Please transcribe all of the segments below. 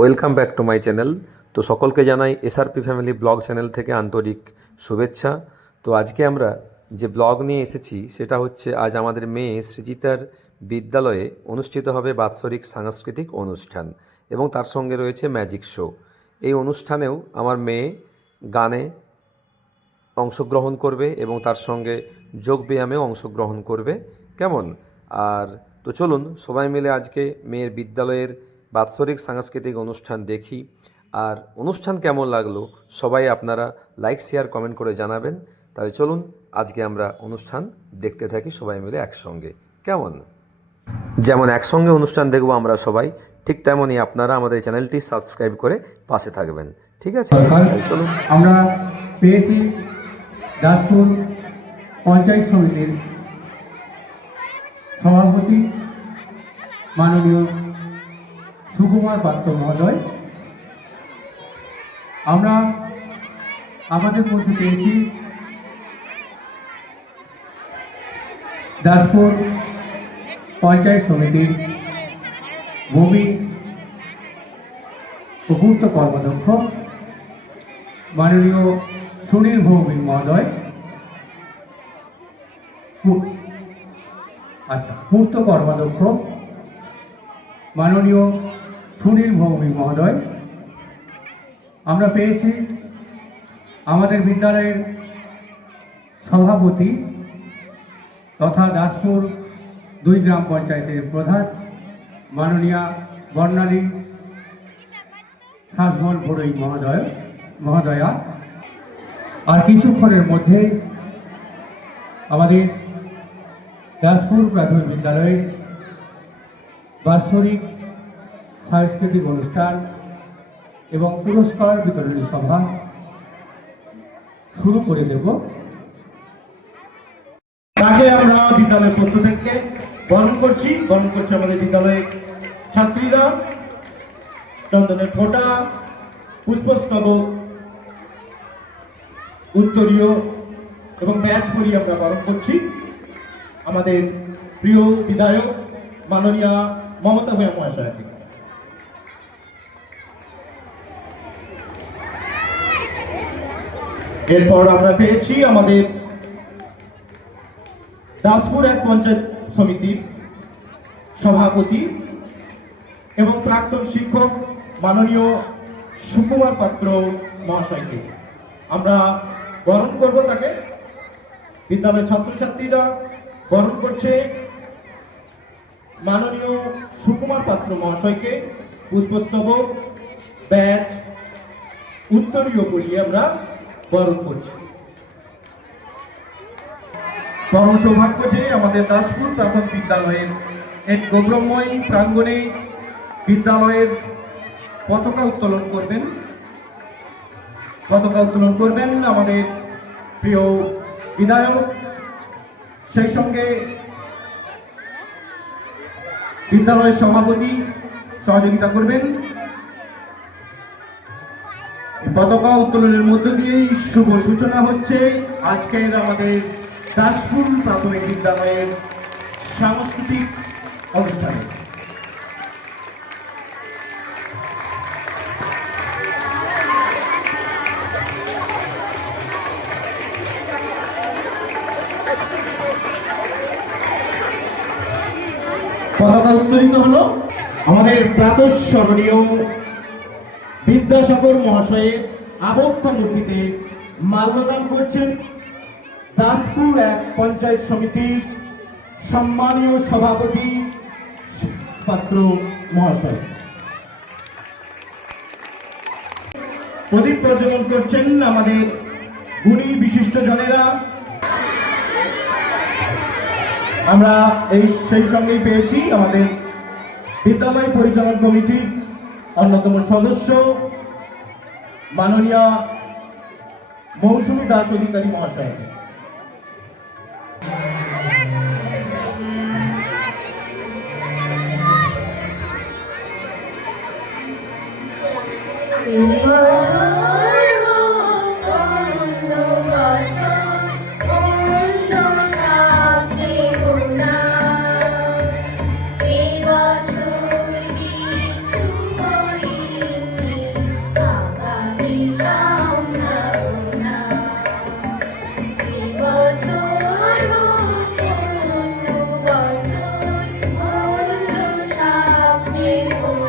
Welcome back to my channel. তো সকলকে জানাই এসআরপি ফ্যামিলি ব্লগ চ্যানেল থেকে আন্তরিক শুভেচ্ছা। তো আজকে আমরা যে ব্লগ নিয়ে এসেছি সেটা হচ্ছে আজ আমাদের মেয়ে সৃজিতার বিদ্যালয়ে অনুষ্ঠিত হবে বাৎসরিক সাংস্কৃতিক অনুষ্ঠান এবং তার সঙ্গে রয়েছে ম্যাজিক শো। এই অনুষ্ঠানেও আমার মেয়ে গানে অংশগ্রহণ করবে এবং তার সঙ্গে যোগব্যায়ামেও অংশগ্রহণ করবে। কেমন? আর তো চলুন সবাই মিলে আজকে মেয়ের বিদ্যালয়ের বাৎসরিক সাংস্কৃতিক অনুষ্ঠান দেখি। আর অনুষ্ঠান কেমন লাগলো সবাই আপনারা লাইক শেয়ার কমেন্ট করে জানাবেন। তাহলে চলুন আজকে আমরা অনুষ্ঠান দেখতে থাকি সবাই মিলে একসঙ্গে। কেমন? যেমন একসঙ্গে অনুষ্ঠান দেখব আমরা সবাই, ঠিক তেমনই আপনারা আমাদের চ্যানেলটি সাবস্ক্রাইব করে পাশে থাকবেন। ঠিক আছে, চলুন। আমরা পেয়েছি দাসপুর পঞ্চায়েত সমিতির সভাপতি মাননীয় সুকুমার পাত্র মহোদয়। আমরা আমাদের মধ্যে পেয়েছি দাসপুর পঞ্চায়েত সমিতির ভূমি ও পূর্ত কর্মাধ্যক্ষ মাননীয় সুনীল ভৌমিক মহোদয়। পূর্ত কর্মাধ্যক্ষ মাননীয় সুনীল ভৌমিক মহোদয়। আমরা পেয়েছি আমাদের বিদ্যালয়ের সভাপতি তথা দাসপুর 2 গ্রাম পঞ্চায়েতের প্রধান মাননীয়া বর্ণালী শাসমল ভোড়ই মহোদয়া। আর কিছুক্ষণের মধ্যে আমাদের দাসপুর প্রাথমিক বিদ্যালয়ের বাৎসরিক সাংস্কৃতিক অনুষ্ঠান এবং পুরস্কার বিতরণী সভা শুরু করে দেব। তাকে আমরা বিদ্যালয়ের পক্ষ থেকে বরণ করছি আমাদের বিদ্যালয়ের ছাত্রীরা। চন্দনের ফোঁটা, পুষ্পস্তবক, উত্তরীয় এবং ব্যাচ পরিয়ে আমরা বরণ করছি আমাদের প্রিয় বিধায়ক মাননীয়া মমতা ভূঁইয়া মহাশয়কে। এরপর আমরা পেয়েছি আমাদের দাসপুর 1 পঞ্চায়েত সমিতির সভাপতি এবং প্রাক্তন শিক্ষক মাননীয় সুকুমার পাত্র মহাশয়কে। আমরা বরণ করব তাকে। বিদ্যালয়ের ছাত্রছাত্রীরা বরণ করছে মাননীয় সুকুমার পাত্র মহাশয়কে। পুষ্পস্তবক, ব্যাচ, উত্তরীয় পরিয়ে আমরা বরণ করছি। পরম সৌভাগ্য যে আমাদের দাসপুর প্রাথমিক বিদ্যালয়ের এক গৌরবময় প্রাঙ্গণে বিদ্যালয়ের পতাকা উত্তোলন করবেন আমাদের প্রিয় বিধায়ক। সেই সঙ্গে বিদ্যালয়ের সভাপতি সহযোগিতা করবেন। পতাকা উত্তোলনের মধ্য দিয়েই শুভ সূচনা হচ্ছে আজকের আমাদের দাসপুর প্রাথমিক বিদ্যালয়ের সাংস্কৃতিক অনুষ্ঠানে। পতাকা উত্তোলিত হলো। আমাদের প্রাতঃস্মরণীয় বিদ্যাসাগর মহাশয়ের আবক্ষ মূর্তিতে মাল্যদান করছেন দাসপুর 1 পঞ্চায়েত সমিতির সম্মানীয় সভাপতি পাত্র মহাশয়। প্রদীপ প্রজ্বলন করছেন আমাদের গুণী বিশিষ্ট জনেরা। আমরা সেই সঙ্গেই পেয়েছি আমাদের বিদ্যালয় পরিচালন কমিটির অন্যতম সদস্য মাননীয়া মৌসুমী দাস অধিকারী মহাশয়। এই বছর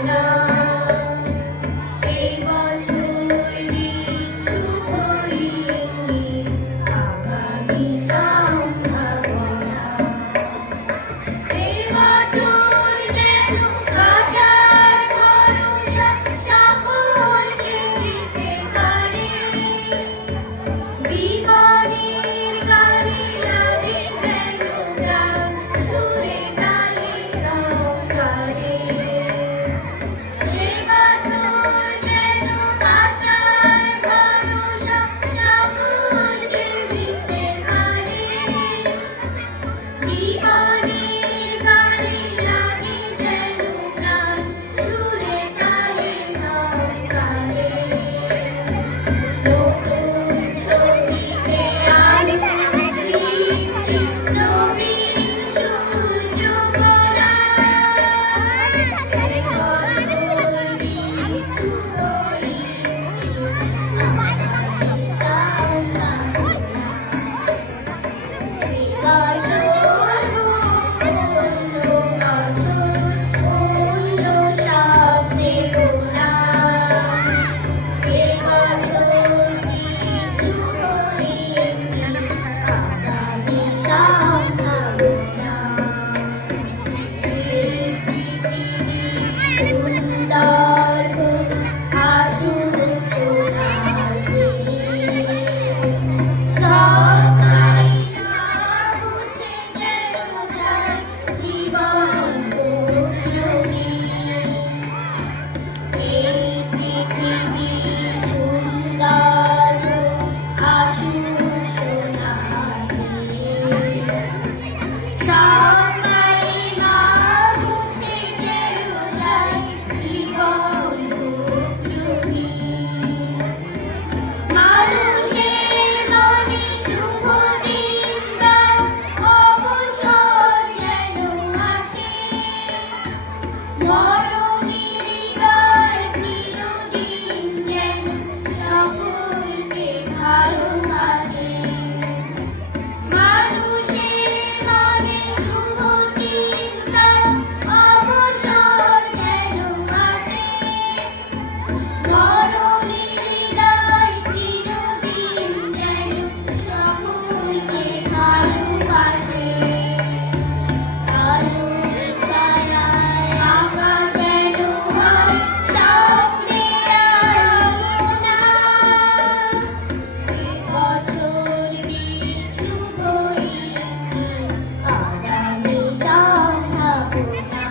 না এই বছর দিক শুভ ইঙ্গিত আগামী সম্ভাবনা এই বছর যেন বাজার ভরসা সকলকে দিতে পারে জীবনের গানে লাগে যেন প্রাণ সুরে তালে সংসারে এই বছর যেন বাজার ভরসা সকলকে দিতে পারে জীবনের গানে লাগে যেন প্রাণ সুরে তালে সংসারে নতুন ছবিতে আলো দীপ্তি নবীন সূর্য গোরা বছর দিন শুভ মানুষের মনে শুভ চিন্তার অবসর যেন আসে মরণের হৃদয় চিরদিন যেন সকলকে ভালোবাসে মানুষের মনে শুভ চিন্তার অবসর যেন আসে মরণের হৃদয় চিরদিন যেন সকলকে ভালোবাসে আলোর ছায়ায় আঁকা যেন হয় স্বপ্নের আলপনা বছর দিক শুভ ইঙ্গিত আগামী সম্ভাবনা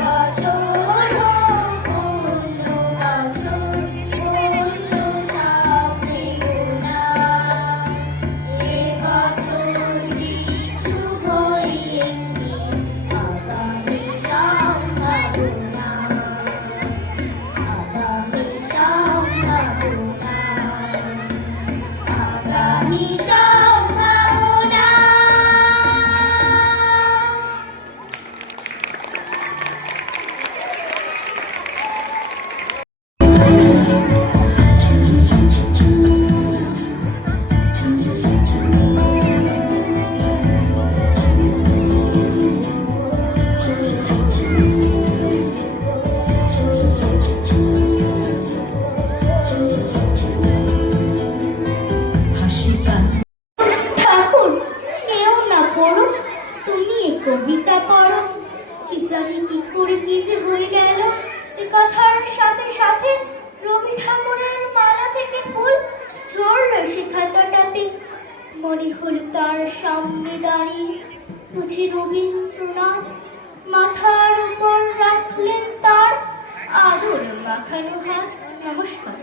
বছর হোক অন্য বছর অন্য স্বপ্নে গোনা বছর দিক শুভ ইঙ্গিত আগামী সম্ভাবনা আগামী সম্ভাবনা আগামী সম্ভাবনা ঠাকুর কেউ না পড়ো তুমি এ কবিতা পড়ো কি জানি কি করে কি যে হয়ে গেল এ কথার সাথে সাথে রবি ঠাকুরের মালা থেকে ফুল ঝরল সে খাতাটাতে মনে হল তার সামনে দাঁড়িয়ে বুঝি রবীন্দ্রনাথ মাথার উপর রাখলেন তার আদর মাখানো হাত নমস্কার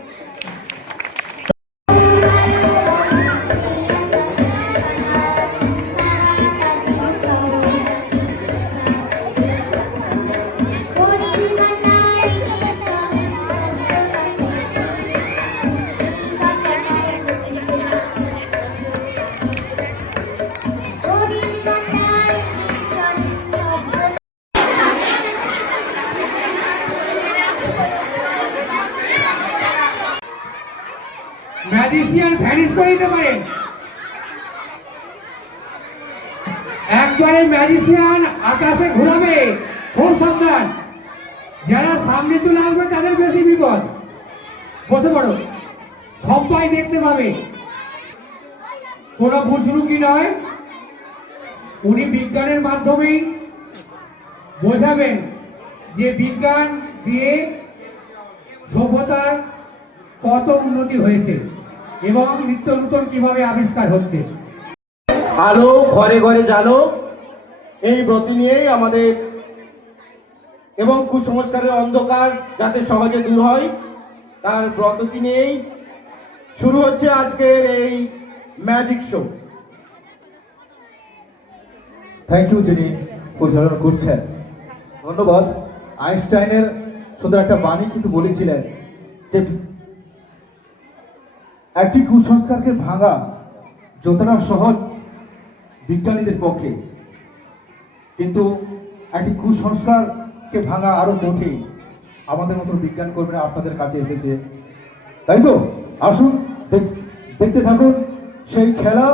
ম্যাজিশিয়ান ভ্যানিশ করে দিতে পারে একবারে ম্যাজিশিয়ান আকাশে ঘোরাবে খুব সাবধান যারা সামনে চলে আসবে তাদের বেশি বিপদ। বসে পড়ো, সবাই দেখতে পাবে, কোনো বুঝরুকি নয়। উনি বিজ্ঞানের মাধ্যমেই বোঝাবেন যে বিজ্ঞান দিয়ে সভ্যতার কত উন্নতি হয়েছে এবং নিত্য নূতন কিভাবে আবিষ্কার হচ্ছে। আলো ঘরে ঘরে জালো, এই ব্রত নিয়েই আমাদের এবং কুসংস্কারের অন্ধকার যাতে সহজে দূর হয় তার ব্রতটি নিয়েই শুরু হচ্ছে আজকের এই ম্যাজিক শো। থ্যাংক ইউ যিনি পরিচালনা করছেন, ধন্যবাদ। আইনস্টাইনের শুধু একটা বাণী কিন্তু বলেছিলেন যে একটি কুসংস্কারকে ভাঙা যতটা সহজ বিজ্ঞানীদের পক্ষে, কিন্তু একটি কুসংস্কারকে ভাঙা আরো কঠিন আমাদের মতো বিজ্ঞান কর্মীরা আপনাদের কাছে এসেছে, তাই তো? আসুন দেখতে থাকুন। সেই খেলা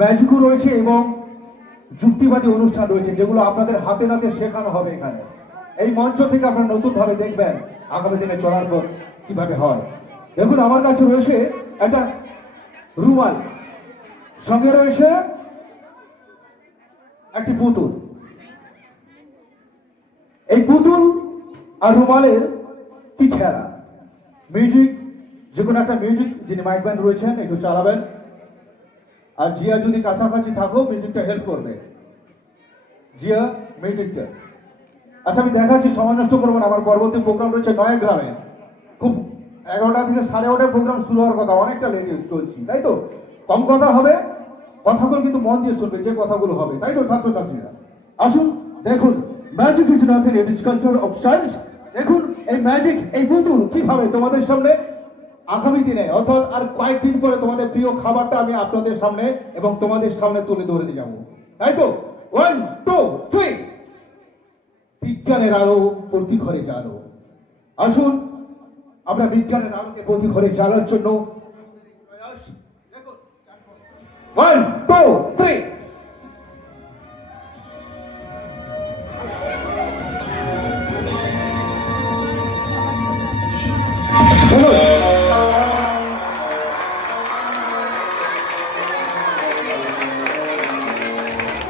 ম্যাজিকও রয়েছে এবং যুক্তিবাদী অনুষ্ঠান রয়েছে যেগুলো আপনাদের হাতে নাতে শেখানো হবে এখানে। এই মঞ্চ থেকে আপনারা নতুন ভাবে দেখবেন আগামী দিনে চলার পর কিভাবে হয়। দেখুন আমার কাছে রয়েছে একটা রুমাল, সঙ্গে রয়েছে একটি পুতুল। এই পুতুল আর রুমালের কি খেলা? মিউজিক, যে কোনো একটা মিউজিক, যিনি মাইক ব্যান্ড রয়েছেন একটু চালাবেন, আর জিয়া যদি কাছাকাছি থাকো মিউজিকটা হেল্প করবে। জিয়া মিউজিকটা। আচ্ছা আমি দেখাচ্ছি, সময় নষ্ট করবো না। আমার পরবর্তী প্রোগ্রাম রয়েছে নয়াগ্রামে, খুব 11টা থেকে 11:30 প্রোগ্রাম শুরু হওয়ার কথা, অনেকটা লেটে চলছি, তাই তো? কম কথা হবে, কথাগুলো কিন্তু মন দিয়ে শুনবে যে কথাগুলো হবে, তাই তো ছাত্রছাত্রীরা? আসুন দেখুন, magic is nothing, it is culture of science. দেখুন এই ম্যাজিক, এই পুতুল কিভাবে তোমাদের সামনে আগামী দিনে অর্থাৎ আর কয়েকদিন পরে তোমাদের প্রিয় খাবারটা আমি আপনাদের সামনে এবং তোমাদের সামনে তুলে ধরে দিয়ে যাবো, তাই তো? 1 2 3। বিজ্ঞানের আলো প্রতি ঘরে জ্বালো। আসুন আমরা বিজ্ঞানের আলোকে প্রতি ঘরে জ্বালার জন্য 1 2 3।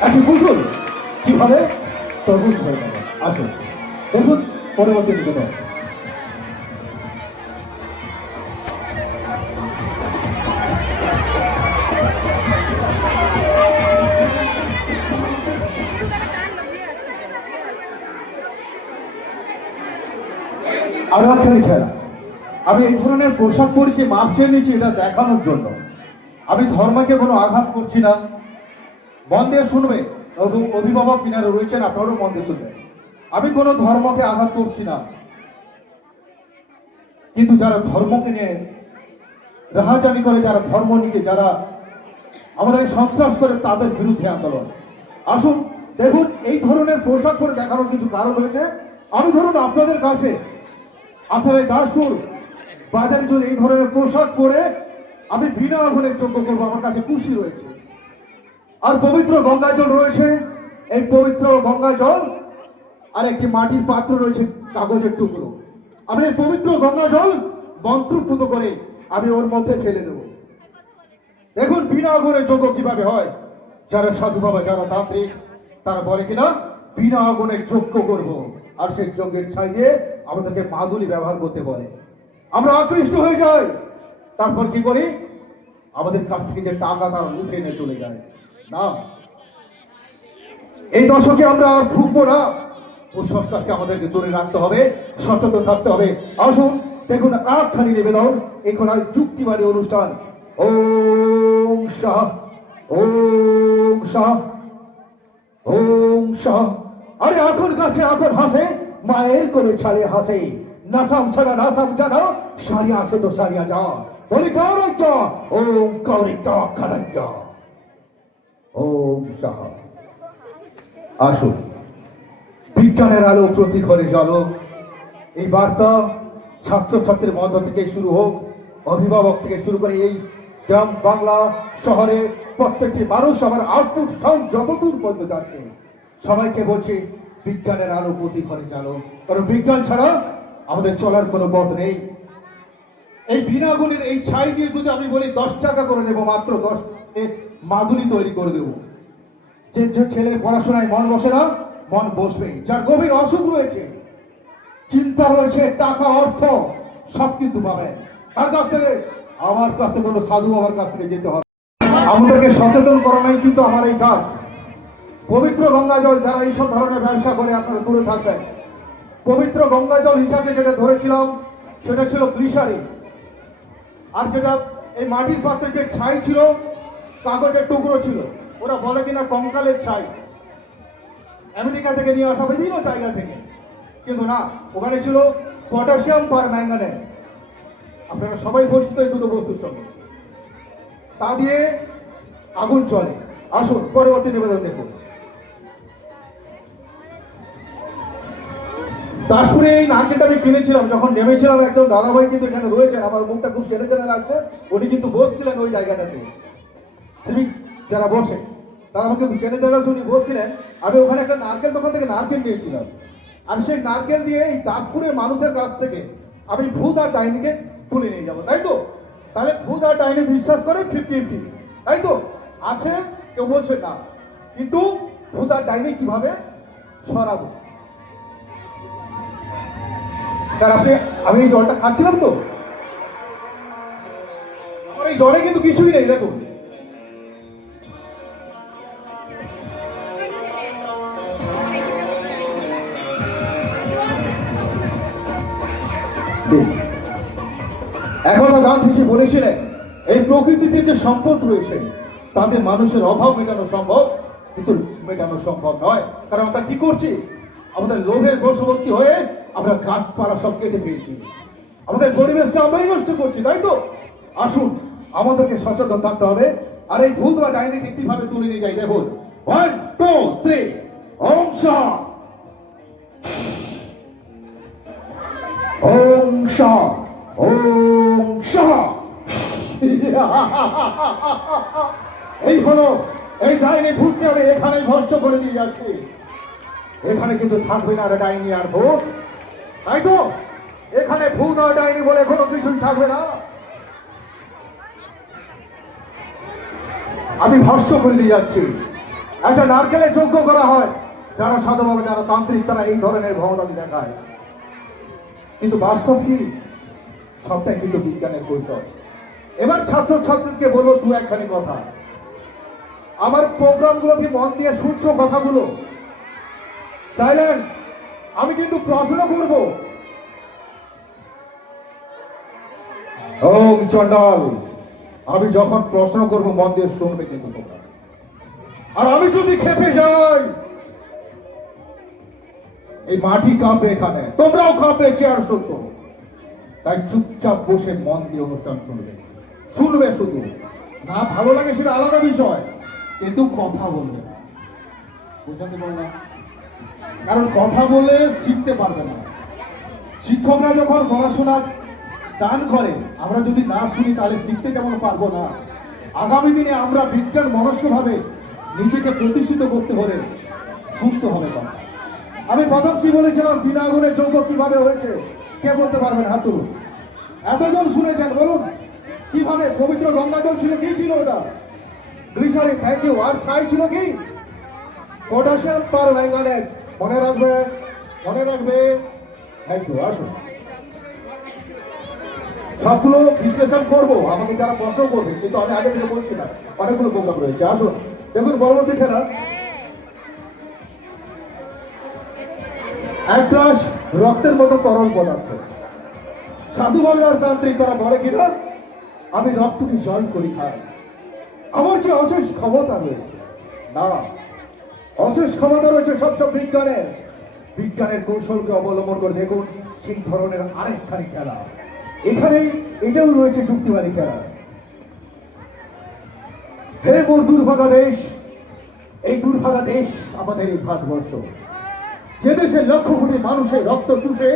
একটি পুতুল কিভাবে তরমুজ হয়ে যাবে। আসুন দেখুন পরবর্তী নিবেদন। আরো একখানি খেলা। আমি এই ধরনের পোশাক পরেছি, মাছ চেয়ে নিয়েছি এটা দেখানোর জন্য। আমি ধর্মকে কোনো আঘাত করছি না, মন দিয়ে শুনবে। অভিভাবক যিনারা রয়েছেন আপনারাও মন দিয়ে শুনবেন। আমি কোনো ধর্মকে আঘাত করছি না, কিন্তু যারা ধর্মকে নিয়ে রাহাজানি করে, যারা ধর্ম নিয়ে যারা আমাদের সন্ত্রাস করে, তাদের বিরুদ্ধে আন্দোলন। আসুন দেখুন, এই ধরনের পোশাক পরে দেখানোর কিছু কারণ রয়েছে। আমি ধরুন আপনাদের কাছে, আপনার এই দাসপুর বাজারে যদি এই ধরনের পোশাক পরে আমি বিনা আগুনের যোগ্য করবো, আমার কাছে খুশি রয়েছে। আর পবিত্র গঙ্গা জল রয়েছে, এই পবিত্র গঙ্গা জল আর একটি মাটির পাত্র রয়েছে, কাগজের টুকরো। আমি এই পবিত্র গঙ্গা জল মন্ত্রপুত করে আমি ওর মধ্যে ফেলে দেব। দেখুন বিনা আগুনের যজ্ঞ কিভাবে হয়। যারা সাধু বাবা, যারা তান্ত্রিক, তারা বলে কিনা বিনা আগুনের যজ্ঞ করব, আর সেই যজ্ঞের ছাই দিয়ে আমাদেরকে মাদুলি ব্যবহার করতে বলে। আমরা আকৃষ্ট হয়ে যাই, তারপর কি করি? আমাদের কাছ থেকে যে টাকা তারা উঠে নিয়ে চলে যায়। না, এই দশকে আমরা আর ভুগবো না। কুসংস্কারকে আমাদেরকে দূরে রাখতে হবে, সচেতন থাকতে হবে। আসুন দেখুন আটখানি নিবেদন, এখন আর যুক্তিবাদী অনুষ্ঠান। ওম শাহ, ওম শাহ, ওম শাহ। আরে এখন কাছে এখন হাসে, মায়ের কোলে ছাড়ে হাসে। নাসাম ছাড়া নাসাম জানা, সারিয়া আসে তো সারিয়া যা। বলি কাউরাজ্য, ওম কাউরিজ্য খারাজ্য, ওম শাহ। আসুন বিজ্ঞানের আলো প্রতি ঘরে জ্বালো। এই বার্তা ছাত্রছাত্রীর মধ্য থেকে শুরু হোক, অভিভাবক থেকে শুরু করে এই গ্রাম বাংলা শহরে প্রত্যেকটি মানুষ আমার আউটপুট সাউন্ড যতদূর পর্যন্ত যাচ্ছে, সবাইকে বলছি বিজ্ঞানের আলো প্রতি ঘরে চালো, কারণ বিজ্ঞান ছাড়া আমাদের চলার কোনো পথ নেই। এই বিনা গুণের এই ছাই দিয়ে যদি আমি বলি 10 টাকা করে দেবো, মাত্র 10 মাদুলি তৈরি করে দেবো। যে যে ছেলের পড়াশোনায় মন বসে না, মন বসবে। যার গভীর অসুখ রয়েছে, চিন্তা রয়েছে, টাকা অর্থ সব কিন্তু পাবে তার কাছ থেকে। আমার কাছ থেকে কোনো সাধু বাবার কাছ থেকে যেতে হবে। আমাদেরকে সচেতন করানোই কিন্তু আমার এই কাজ। পবিত্র গঙ্গা জল, যারা এইসব ধরনের ব্যবসা করে আপনারা দূরে থাকবেন। পবিত্র গঙ্গা জল হিসাবে যেটা ধরেছিলাম সেটা ছিল গ্লিসারিন, আর যেটা এই মাটির পাত্রে যে ছাই ছিল, কাগজের টুকরো ছিল, ওরা বলে কিনা কঙ্কালের ছাই, আমেরিকা থেকে নিয়ে আসা বিভিন্ন জায়গা থেকে, কিন্তু না, ওখানে ছিল পটাশিয়াম পার ম্যাঙ্গানেজ। আপনারা সবাই পরিচিত এই দুটো বস্তুর সঙ্গে। তা দিয়ে আগুন চলে। আসুন পরবর্তী নিবেদন দেখুন। তাজপুরে এই নারকেলটা আমি কিনেছিলাম, যখন নেমেছিলাম একজন দাদাভাই কিন্তু এখানে রয়েছেন, আমার মুখটা খুব চেনে চেনে লাগছে। উনি কিন্তু বসছিলেন ওই জায়গাটাতে, শ্রমিক যারা বসে তারা আমাকে চেনে চেনে লাগছে, উনি বসছিলেন। আমি ওখানে একটা নারকেল দোকান থেকে নারকেল নিয়েছিলাম, আর সেই নারকেল দিয়ে এই তাজপুরের মানুষের কাছ থেকে আমি ভূত আর ডাইনিকে তুলে নিয়ে যাবো, তাই তো? তাহলে ভূত আর ডাইনি বিশ্বাস করে 50-50, তাই তো? আছে, কেউ বলছে না, কিন্তু ভূত আর ডাইনি কিভাবে সরাবো? তার আপনি, আমি এই জলটা খাচ্ছিলাম তো, আমার এই জলে কিন্তু কিছুই নেই, দেখুন। এখনো গান্ধীজি বলেছিলেন, এই প্রকৃতিতে যে সম্পদ রয়েছে তাদের মানুষের অভাব মেটানো সম্ভব, কিন্তু মেটানো সম্ভব নয়। কারণ আমরা কি করছি? আমাদের লোভের বশবর্তী হয়ে আমরা গাছপালা সব কেটে ফেলছি, আমাদের পরিবেশটা আমরাই নষ্ট করছি, তাই তো? আসুন আমাদেরকে সচেতন থাকতে হবে। আর এই ভূত বা ডাইনিকে কিভাবে তুলে নিয়ে যাই দেখুন। 1, 2, 3 ওম শাহ, ওম শাহ, ওম শাহ। এই হলো এই ডাইনি ভূতকে আমি এখানে ভস্ম করে দিয়ে যাচ্ছি। এখানে কিন্তু থাকবে না ডাইনি আর ভূত, তাই তো? এখানে ভূত আর ডাইনি বলে কোনো কিছুই থাকবে না। আমি ভস্ম করে দিয়ে যাচ্ছি। একটা নারকেলের যজ্ঞ করা হয়, যারা সাধুভাবে, যারা তান্ত্রিক, তারা এই ধরনের ভবদামি দেখায়, কিন্তু বাস্তব কি? সবটাই কিন্তু বিজ্ঞানের কৌশল। এবার ছাত্র ছাত্রীকে বলবো দু একখানি কথা। আমার প্রোগ্রামগুলো কি মন দিয়ে শুনছো কথাগুলো? সাইলেন্ট। আমি কিন্তু প্রশ্ন করব। ওম চন্ডাল, আমি যখন প্রশ্ন করব মন দিয়ে শুনবে কিন্তু তোমরা। আর আমি যদি খেপে যাই, এই মাটি কাঁপবে, এখানে তোমরাও কাঁপবে, চেয়ার সত্য। তাই চুপচাপ বসে মন দিয়ে অনুষ্ঠান শুনবে, শুনবে শুধু। না ভালো লাগে সেটা আলাদা বিষয়, কিন্তু কথা বলবে। বুঝতে পারবে? কারণ কথা বলে শিখতে পারবে না। শিক্ষকরা যখন পড়াশোনা দান করে, আমরা যদি না শুনি তাহলে শিখতে যেমন পারবো না। আগামী দিনে আমরা বিজ্ঞান মনস্ক ভাবে নিজেকে প্রতিষ্ঠিত করতে হলে শুনতে হবে কথা। আমি প্রথম কি বলেছিলাম, বিনা আগুনের যজ্ঞ কিভাবে হয়েছে? কে বলতে পারবেন? হাত তুলুন। এতজন শুনেছেন, বলুন কিভাবে? পবিত্র গঙ্গা জল ছিল, কি ছিল ওটা? Glycerine, thank you. আর ছাই ছিল কি? Potassium permanganate. মনে রাখবে, মনে রাখবে। Thank you. আসুন, সবগুলো বিশ্লেষণ করবো, আমাকে যারা প্রশ্ন করবে, কিন্তু আমি আগে থেকে বলছি না, অনেকগুলো প্রোগ্রাম রয়েছে। আসুন দেখুন, পরবর্তী খেলা এক গ্লাস রক্তের মতো তরল পদার্থ। সাধু বাংলার তান্ত্রিক তারা বলে কিনা, আমি রক্তকে জল করি খাই, আমার যে অশেষ ক্ষমতা রয়েছে। না, অশেষ ক্ষমতা রয়েছে সব বিজ্ঞানের। বিজ্ঞানের কৌশলকে অবলম্বন করে দেখুন সেই ধরনের আরেকখানি খেলা। এখানে এটাও রয়েছে যুক্তিবাদী খেলা। হে মোর দুর্ভাগা দেশ, এই দুর্ভাগা দেশ আমাদের এই ভারতবর্ষ, যে দেশে লক্ষ কোটি মানুষের রক্ত চুষে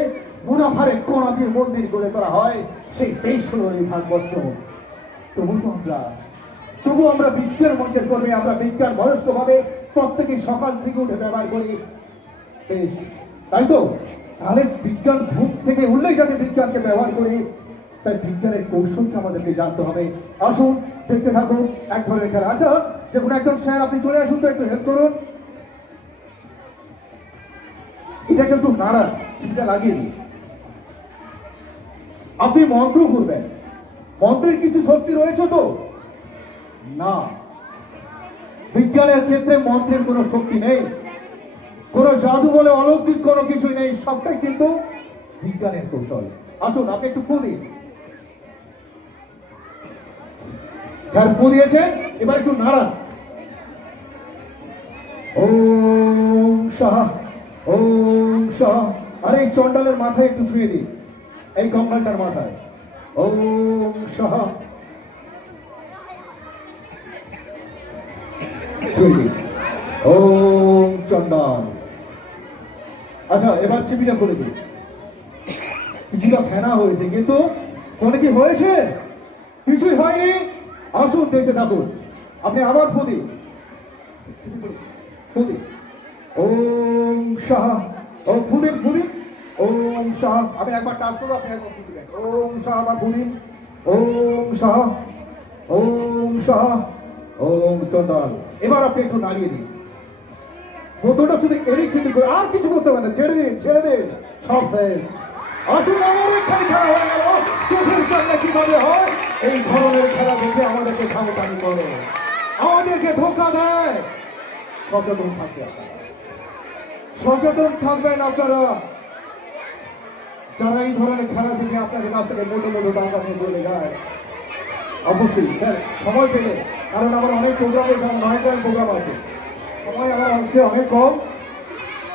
মুনাফারে কোনা দিয়ে মন্দির গড়ে করা হয়, সেই দেশ হল এই ভারতবর্ষ। তবু আমরা বিজ্ঞান মঞ্চের কর্মী, আমরা বিজ্ঞান মনস্ক ভাবে প্রত্যেকে সকাল থেকে উঠে ব্যবহার করি। বেশ, তাই তো? তাহলে বিজ্ঞান ধূপ থেকে উল্লেখ যাতে বিজ্ঞানকে ব্যবহার করি, তাই বিজ্ঞানের কৌশলটা আমাদেরকে জানতে হবে। আসুন দেখতে থাকুন এক ধরনের খেলা। আচ্ছা, যখন একদম স্যার আপনি চলে আসুন তো, একটু হেল্প করুন। এটাকে একটু নাড়ান, এটা লাগিয়ে দিন। আপনি মন্ত্র করবেন, মন্ত্রের কিছু শক্তি রয়েছে তো? না, বিজ্ঞানের ক্ষেত্রে মন্ত্রের কোনো শক্তি নেই, কোনো জাদু বলে অলৌকিক কোনো কিছুই নেই, সবটাই কিন্তু বিজ্ঞানের কৌশল। আসুন আপনি একটু ফু দিন। যার ফু দিয়েছেন এবার একটু নাড়ান। ওম শাহ, ওম শাহ। আরে এই চন্ডালের মাথায় একটু ছুঁয়ে দিন, এই কঙ্কালটার মাথায়। ওম শাহ, ছুঁয়ে দিন। ওম চন্ডাল। আচ্ছা, এবার চিপিটা করে দিন। কিছুটা ফেনা হয়েছে, কিন্তু কোনো কি হয়েছে? কিছুই হয়নি। আসুন দেখতে থাকুন। আপনি আবার ফু দিন, ফু দিন। ওম শাহ, ও ফু দিন, ফু দিন। ওম শাহ। আমি একবার টাচ করবো, আপনি একবার ফু দিবেন। ওম শাহ, আবার ফু দিন। ওম শাহ, ওম শাহ, ওম চন্ডাল। এবার আপনি একটু নাড়িয়ে দিন। বোতলটা শুধু এদিক সেদিক করে, আর কিছু করতে পারে না। ছেড়ে দিন, ছেড়ে দিন, সব শেষ। আসুন, আমার এখানে খেলা হয়ে গেল। চোখের সামনে কিভাবে হয় এই ধরনের খেলা দেখে আমাদেরকে খামোখানি করে, আমাদেরকে ধোকা দেয়। সচেতন থাকবে আপনারা, সচেতন থাকবেন আপনারা। যারা এই ধরনের খেলা দেখে আপনাদের কাছ থেকে মোটো মোটো টাকা নিয়ে চলে যায়, অবশ্যই স্যার সময় পেলে, কারণ আমার অনেক প্রোগ্রাম, এখানে 9টা প্রোগ্রাম আছে, সময় আমার আজকে অনেক কম।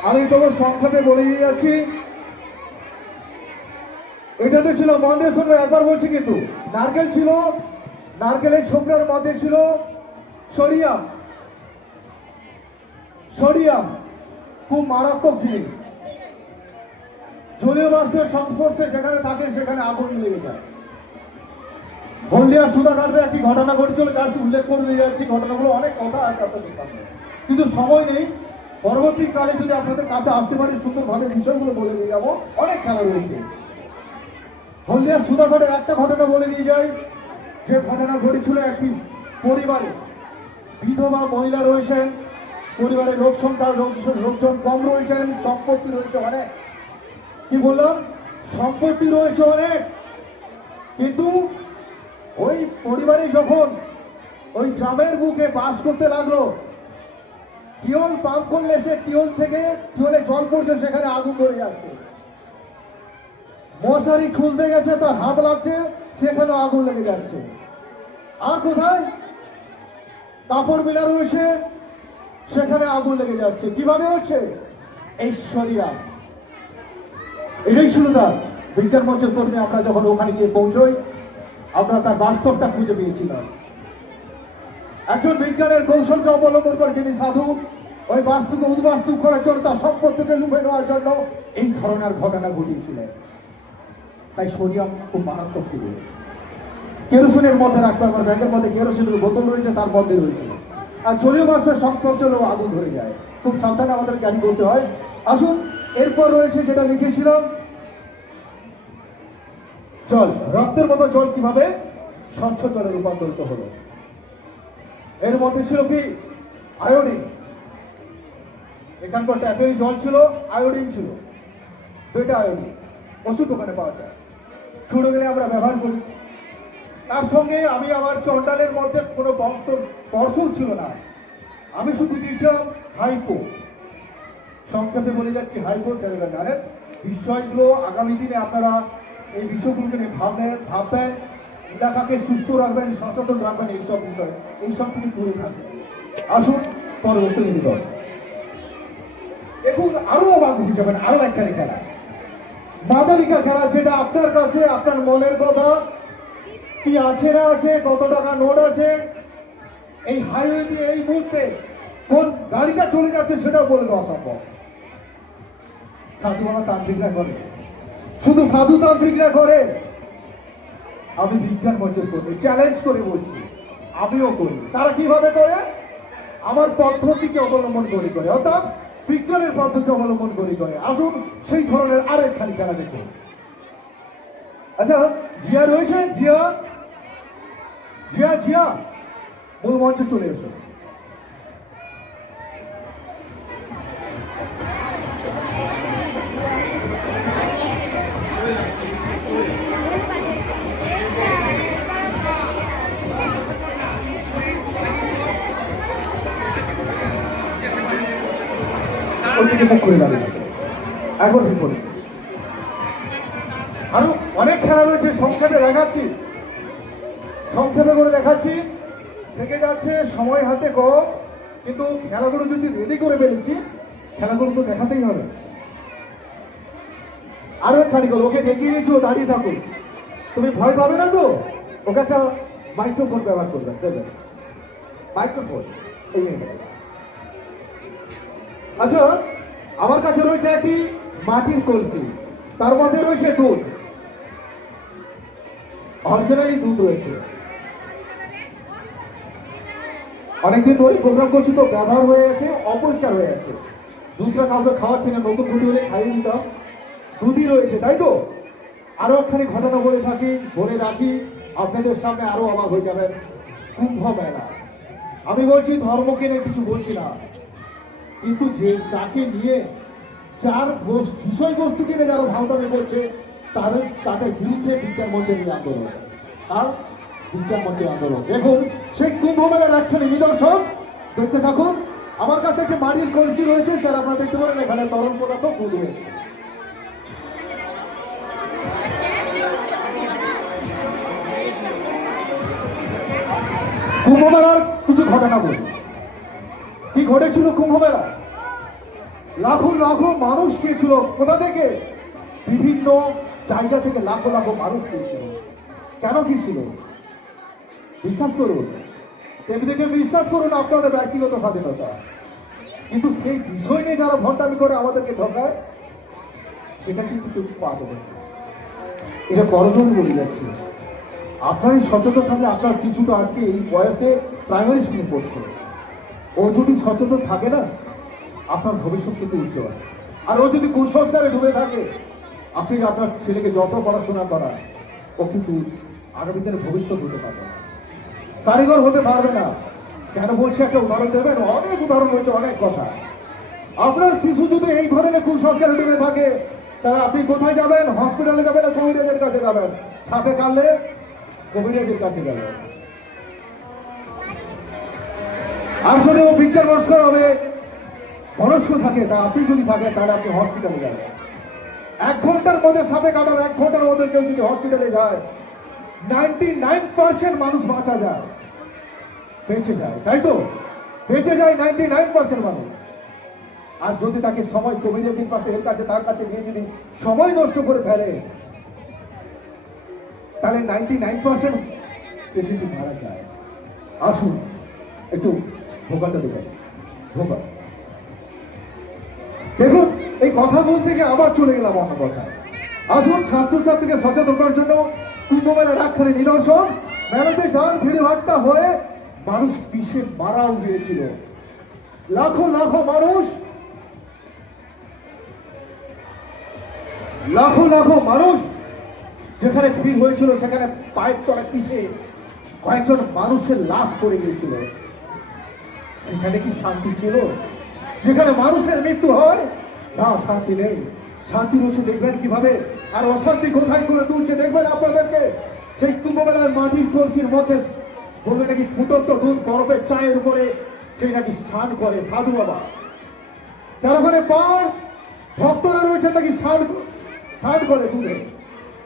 আমি তোমার সংক্ষেপে বলে দিয়ে যাচ্ছি। এটাতে ছিল মন্দের সঙ্গে, একবার বলছি কিন্তু নারকেল ছিল, নারকেলের ছোকরার মধ্যে ছিল সোডিয়াম। সোডিয়াম খুব মারাত্মক জিনিস, জলীয় বাষ্পের সংস্পর্শে যেখানে থাকে সেখানে আগুন লেগে যায়। হলদিয়া সুধাঘাটে একটি ঘটনা ঘটেছিল, যার উল্লেখ করে দিয়ে যাচ্ছি। ঘটনাগুলো অনেক কথা আছে আপনাদের সামনে, কিন্তু সময় নেই। পরবর্তীকালে যদি আপনাদের কাছে আসতে পারি, সুন্দরভাবে বিষয়গুলো বলে দিয়ে যাবো। অনেক খেলা রয়েছে। হলদিয়া সুধাঘাটের একটা ঘটনা বলে দিয়ে যায়, যে ঘটনা ঘটেছিল একটি পরিবারে বিধবা মহিলা রয়েছেন, পরিবারের লোক সংখ্যা লোকজন কম রয়েছেন, সম্পত্তি রয়েছে অনেক। কি বললাম? সম্পত্তি রয়েছে অনেক, কিন্তু ওই পরিবারে যখন ওই গ্রামের বুকে বাস করতে লাগলো, টিউল পাম্প করলে সে টিউল থেকে টিউলে জল পড়ছে, সেখানে আগুন ধরে যাচ্ছে। মশারি খুলতে গেছে, তার হাত লাগছে, সেখানে আগুন লেগে যাচ্ছে। আর কোথায় কাপড় মেলা রয়েছে, সেখানে আগুন লেগে যাচ্ছে। কিভাবে হচ্ছে? ঐশ্বরিয়া। এটাই ছিল তার বিজ্ঞান মঞ্চের কর্মী। আমরা যখন ওখানে গিয়ে পৌঁছই, আমরা তার বাস্তবটা খুঁজে পেয়েছিলাম। একজন বিজ্ঞানের কৌশলকে অবলম্বন করে যিনি সাধু, ওই বাস্তুকে উদ্বাস্তু করার জন্য, তার সম্পত্তিকে লুপে নেওয়ার জন্য এই ধরনের ঘটনা ঘটিয়েছিলেন। তাই সোডিয়াম খুব মারাত্মক ছিল। কেরোসিনের মধ্যে রাখতে, আমার ব্যাগের মধ্যে কেরোসিনের বোতল রয়েছে, তার মধ্যে রয়েছে। আর জলীয় বাষ্পের সংস্পর্শে আগুন ধরে যায়। খুব সাবধানে আমাদের জ্ঞান করতে হয়। আসুন, এরপর রয়েছে যেটা লিখেছিলাম, জল, রক্তের মতো জল কিভাবে স্বচ্ছ জলে রূপান্তরিত হলো। এর মধ্যে ছিল কি? আয়োডিন। এখানকার ট্যাপের জল ছিল, আয়োডিন ছিল, বেটা আয়োডিন, ওষুধ দোকানে পাওয়া যায়, ছুড়ে গেলে আমরা ব্যবহার করি। তার সঙ্গে আমি আমার চন্ডালের মধ্যে কোনো বর্ষও ছিল না, আমি শুধু দিয়েছিলাম হাইপো। সংক্ষেপে বলে যাচ্ছি, হাইপো সেরেবেন। জানেন বিষয়গুলো আগামী দিনে আপনারা এই বিষয়গুলোকে নিয়ে ভাববেন, এলাকাকে সুস্থ রাখবেন, সচেতন রাখবেন এইসব বিষয়, এইসব থেকে দূরে থাকবেন। আসুন পরবর্তী নিবেদন। দেখুন, আরো অবাক হয়ে যাবেন, আরো একটা খেলা, মাদালিকা খেলা, যেটা আপনার কাছে আপনার মনের কথা কি আছে না আছে, কত টাকা নোট আছে, এই হাইওয়ে দিয়ে এই মুহূর্তে কোন গাড়িটা চলে যাচ্ছে সেটাও বলে দেওয়া সম্ভব। সাধু বাবা তান্ত্রিকরা করে, শুধু সাধু তান্ত্রিকরা করে। আমি বিজ্ঞান মঞ্চের করতে চ্যালেঞ্জ করে বলছি, আমিও করি। তারা কিভাবে করে? আমার পদ্ধতিকে অবলম্বন করে। অর্থাৎ বিজ্ঞানের পদ্ধতি অবলম্বন করে আসুন সেই ধরনের আরেকখানি খেলা দেখুন। আচ্ছা, জিয়া রয়েছে? জিয়া জিয়া জিয়া মূল মঞ্চে চলে এসো। ওইদিকে মুখ করে দাঁড়িয়ে একবার ঠিক করে। আরো অনেক খেলা রয়েছে, সংক্ষেপে দেখাচ্ছি থেকে যাচ্ছে, সময় হাতে কম, কিন্তু খেলাগুলো যদি রেডি করে ফেলেছি খেলাগুলো তো দেখাতেই হবে। আরো একখানি করো, ওকে দেখিয়ে নিয়েছি, ও দাঁড়িয়ে থাকুক, তুমি ভয় পাবে না তো? ওকে একটা মাইক্রোফোন ব্যবহার করবে, দেবেন মাইক্রোফোন এই নিয়ে। আচ্ছা, আমার কাছে রয়েছে একটি মাটির কলসি, তার মধ্যে রয়েছে দুধ, অরিজিনালি দুধ রয়েছে। অনেকদিন ধরে প্রোগ্রাম করছি তো ব্যবহার হয়ে গেছে, অপরিষ্কার হয়ে গেছে, দুধটা কাউকে খাওয়াচ্ছি না, নতুন গুটি হলে খাইয়ে দিতাম। দুধই রয়েছে, তাই তো? আরো একখানি ঘটনা বলে রাখি, আপনাদের সামনে আরো অবাক হয়ে যাবেন। কুম্ভ মেলা, আমি বলছি ধর্মকে নিয়ে কিছু বলছি না, কিন্তু যে যাকে নিয়ে যার বিষয়বস্তু কিনে যারা ভাওতামি করছে তাদের বিরুদ্ধে বিজ্ঞান মঞ্চে নিয়ে আন্দোলন, আর বিজ্ঞান মঞ্চে আন্দোলন। দেখুন সেই কুম্ভ মেলার একখানি নিদর্শন, দেখতে থাকুন। আমার কাছে একটা মাটির কলসি রয়েছে, স্যার আপনারা দেখতে পারেন, এখানে তরল পদার্থ দুধ রয়েছে। কুম্ভ মেলার কিছু ঘটনা বলি, কি ঘটেছিল কুম্ভ মেলা? লাখো লাখো মানুষ গিয়েছিল, কোথা থেকে? বিভিন্ন জায়গা থেকে লাখো লাখো মানুষ গিয়েছিল। কেন গিয়েছিল? বিশ্বাস করুন, দেবীদেরকে বিশ্বাস করুন, আপনাদের ব্যক্তিগত স্বাধীনতা, কিন্তু সেই বিষয় নিয়ে যারা ভণ্ডামি করে আমাদেরকে ঠকায়, সেটা কিন্তু কেউ পাবে না। এটা করজনই বলে যাচ্ছে। আপনারই সচেতন থাকলে আপনার শিশুটা আজকে এই বয়সে প্রাইমারি স্কুলে পড়ছে, ও যদি সচেতন থাকে না, আপনার ভবিষ্যৎ কিন্তু উজ্জ্বল। আর ও যদি কুসংস্কারে ডুবে থাকে, আপনি আপনার ছেলেকে যত পড়াশোনা করান, ও কিন্তু আগামী দিনে ভবিষ্যৎ হতে পারবে না, কারিগর হতে পারবে না। কেন বলছি, একটা উদাহরণ দেবেন? অনেক উদাহরণ হয়েছে, অনেক কথা। আপনার শিশু যদি এই ধরনের কুসংস্কারে ডুবে থাকে, তাহলে আপনি কোথায় যাবেন? হসপিটালে যাবেন না কবিরাজের কাছে যাবেন? সাপে কাটলে কবিরাজের কাছে যাবেন। আর যদি ও বিজ্ঞান মনস্ক হবে, মনস্ক থাকে, তা আপনি যদি থাকেন, তাহলে আপনি হসপিটালে যাবেন। 1 ঘন্টার মধ্যে সাপে কাটার 1 ঘন্টার মধ্যে কেউ যদি হসপিটালে যায়, 99% মানুষ বাঁচা যায়, বেঁচে যায়, তাই তো? বেঁচে যায় 99% মানুষ। আর যদি তাকে সময় কবিরাজের পাশে, এর কাছে, তার কাছে নিয়ে যদি সময় নষ্ট করে ফেলে, তাহলে 99% পেশেন্ট মারা যায়। আসুন একটু ভোকালটা দেখেন, ভোকাল দেখুন। এই কথা বলতে গিয়ে আবার চলে গেলাম অন্য কথা। আসুন ছাত্রছাত্রীকে সচেতন করার জন্য কুম্ভ মেলার একখানি নিদর্শন। মেলাতে যান ভিড় ভাট্টা হয়ে মানুষ পিষে মারাও গিয়েছিল, লাখো লাখো মানুষ, লাখো লাখো মানুষ যেখানে ভিড় হয়েছিল, সেখানে পায়ের তলায় পিষে কয়েকজন মানুষের লাশ পড়ে গিয়েছিল। এখানে কি শান্তি ছিল? যেখানে মানুষের মৃত্যু হয়, না, শান্তি নেই। শান্তি বসে দেখবেন কিভাবে, আর অশান্তি কোথায় করে তুলছে দেখবেন আপনাদেরকে। সেই কুম্ভ মেলার মাটির কলসির মধ্যে বলবে নাকি ফুটন্ত দুধ বরফের চায়ের উপরে সেই নাকি স্নান করে সাধু বাবা। তার ওখানে পার ভক্তরা রয়েছে নাকি স্নান করে দুধে।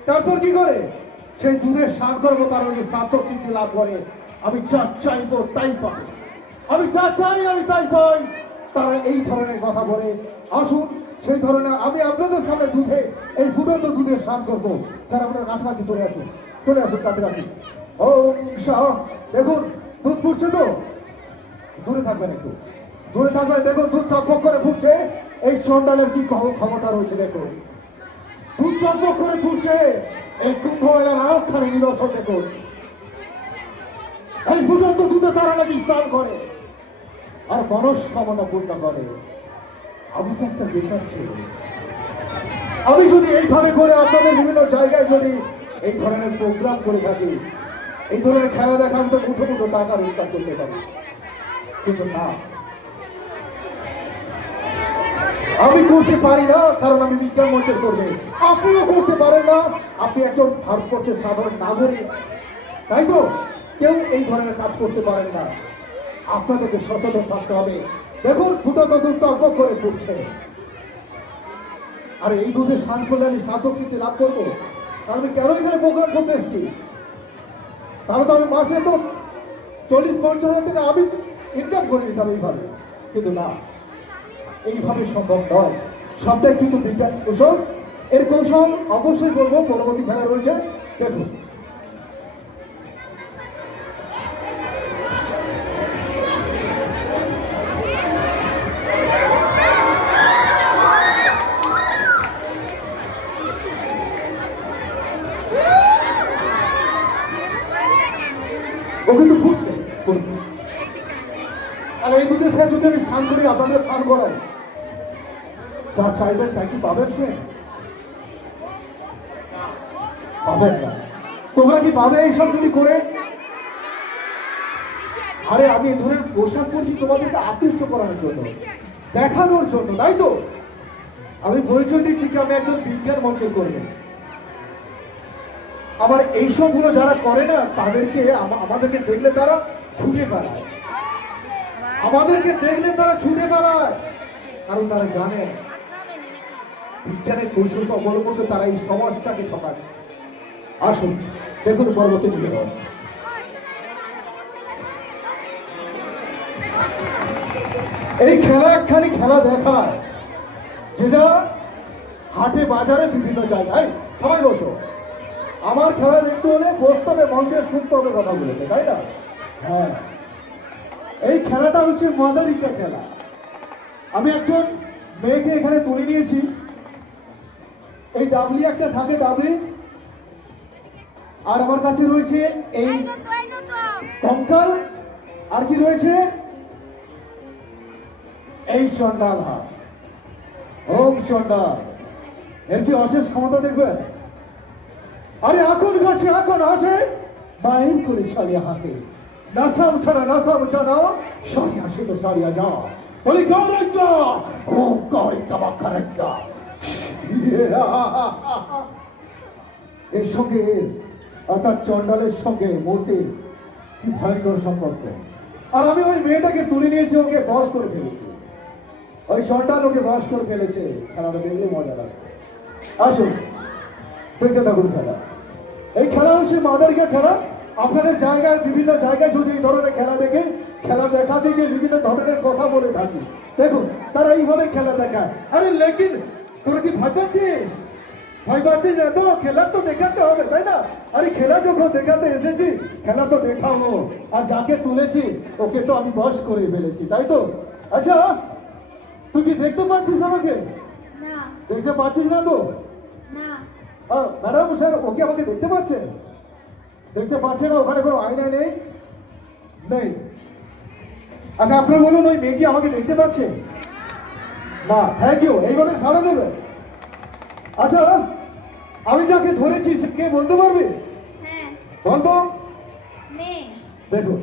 তারপর কি করে? সেই দুধের স্নান করবো, তার ওই সাধ্য সিদ্ধি লাভ করে। আমি যা চাইবো তাই পাবো, আমি যা চাই আমি তাই পাই। তারা এই ধরনের কথা বলে। আসুন সেই ধরনের আমি আপনাদের সামনে দুধে, এই ফুটন্ত দুধের স্নান করবো। তারা আপনার কাছাকাছি চলে আসুন, কাছাকাছি। ও দেখুন দুধ ফুটছে তো, দূরে থাকবেন, একটু দূরে থাকবেন। দেখুন দুধ চকমক করে ফুটছে। এই চন্ডালের কি ক্ষমতা রয়েছে দেখুন, দুধ চকমক করে ফুটছে। এই কুম্ভ মেলার আরেকখানি নিদর্শন দেখুন। এই ফুটন্ত দুধে তারা নাকি স্নান করে আর মনস্কামনা পূর্ণ করে। আমি তো একটা বেকার ছেলে। আমি যদি এইভাবে করে আপনাদের বিভিন্ন জায়গায় যদি এই ধরনের প্রোগ্রাম করে থাকি, এই ধরনের খেলা দেখা আমি তো মুঠো মুঠো টাকা রোজগার করতে পারি, কিন্তু না, আমি করতে পারি না, কারণ আমি বিজ্ঞান মঞ্চের কর্মী। আপনিও করতে পারেন না, আপনি একজন ভারতবর্ষের সাধারণ নাগরিক, তাই তো? কেউ এই ধরনের কাজ করতে পারেন না। আপনাদেরকে সচেতন থাকতে হবে। দেখুন ফুটা তো দুধ তর্ক করে পড়ছে, আর এই দুধের স্নান করলে আমি স্বাস্থ্যকৃতি লাভ করবো, তাহলে আমি কেন এখানে প্রোগ্রাম করতে এসেছি? তাহলে তো আমি মাসে তো 40-50 হাজার টাকা আমি ইনকাম করে নিতাম এইভাবে, কিন্তু না, এইভাবে সম্ভব নয়। সবটাই কিন্তু বিজ্ঞান কৌশল। এর কৌশল অবশ্যই বলবো পরবর্তী খেলা রয়েছে, দেখুন। ও কিন্তু ফুটছে, আর এই দুধের সাথে যদি আমি স্নান করি, আপনাদের স্নান করাই, যা চাইবেন তাই কি পাবেন? সে পাবেন না। তোমরা কি পাবে এইসব যদি করে? আরে আমি এই ধরনের পোশাক পরছি তোমাদেরকে আকৃষ্ট করানোর জন্য, দেখানোর জন্য, তাই তো? আমি পরিচয় দিচ্ছি কি আমি একজন বিজ্ঞান মঞ্চের কর্মী। আবার এইসবগুলো যারা করে না, তাদেরকে আমাদেরকে দেখলে তারা ছুটে বেড়ায়, আমাদেরকে দেখলে তারা ছুটে বেড়ায়, কারণ তারা জানে বিজ্ঞানের কৌশলটা অবলম্বন করে তারা এই সমাজটাকে ঠকায়। আসুন দেখুন পরবর্তী নিবেদন। এই খেলা একখানি খেলা দেখায়, যেটা হাটে বাজারে বিভিন্ন জায়গায়। সবাই বসো। আমার খেলা দেখতে হলে বসতে হবে, মঞ্চে শুনতে হবে কথাগুলোকে, তাই না? হ্যাঁ, এই খেলাটা হচ্ছে মাদারিকা খেলা। আমি একজন মেয়েকে এখানে তুলে নিয়েছি। এই ডাবলি একটা থাকে, ডাবলি, আর আমার কাছে রয়েছে এই কঙ্কাল, আর কি রয়েছে এই চন্ডাল হাত, ওম চন্ডাল। এর কি অশেষ ক্ষমতা দেখবেন? আরে এখন গাছে এখন আসে, মায়ের করে ছাড়িয়া হাসে, নাসা উছানা নাসা উছানা, সারিয়া সে তো সারিয়া যা, বলি কারেক্টা ওম কারেক্টা বা কারেক্টা। এর সঙ্গে অর্থাৎ চন্ডালের সঙ্গে মূর্তির কি ভয়ঙ্কর সম্পর্ক। আর আমি ওই মেয়েটাকে তুলে নিয়েছি, ওকে বশ করে ফেলেছি, ওই চন্ডাল ওকে বশ করে ফেলেছে। খেলাটা দেখলে মজা লাগে। আসুন দেখতে থাকুন খেলা। এই খেলা হচ্ছে মাদারিকা খেলা। আপনাদের জায়গায় বিভিন্ন জায়গায় যদি এই ধরনের খেলা দেখে, খেলা দেখা দেখে বিভিন্ন ধরনের কথা বলে থাকি, দেখুন তারা এইভাবে খেলা দেখায়। আরে লেকিন তোরা কি ভয় পাচ্ছিস? ভয় পাচ্ছিস না তো? খেলা তো দেখাতে হবে, তাই না? আরে খেলা যখন দেখাতে এসেছি, খেলা তো দেখাবো। আর যাকে তুলেছি ওকে তো আমি বশ করে ফেলেছি, তাই তো? আচ্ছা, তুই কি দেখতে পাচ্ছিস আমাকে? না দেখতে পাচ্ছিস না তো? না ম্যাডাম স্যার, ওকে আমাকে দেখতে পাচ্ছে? দেখতে পাচ্ছে না? ওখানে কোনো আয়না নেই? নেই। আচ্ছা আপনারা বলুন, ওই মেয়েটি আমাকে দেখতে পাচ্ছে না? থ্যাংক ইউ, এইভাবে সাড়া দেবে। আচ্ছা, আমি যাকে ধরেছি সে কে বলতে পারবে? হ্যাঁ বলতো। মেয়ে দেখুন,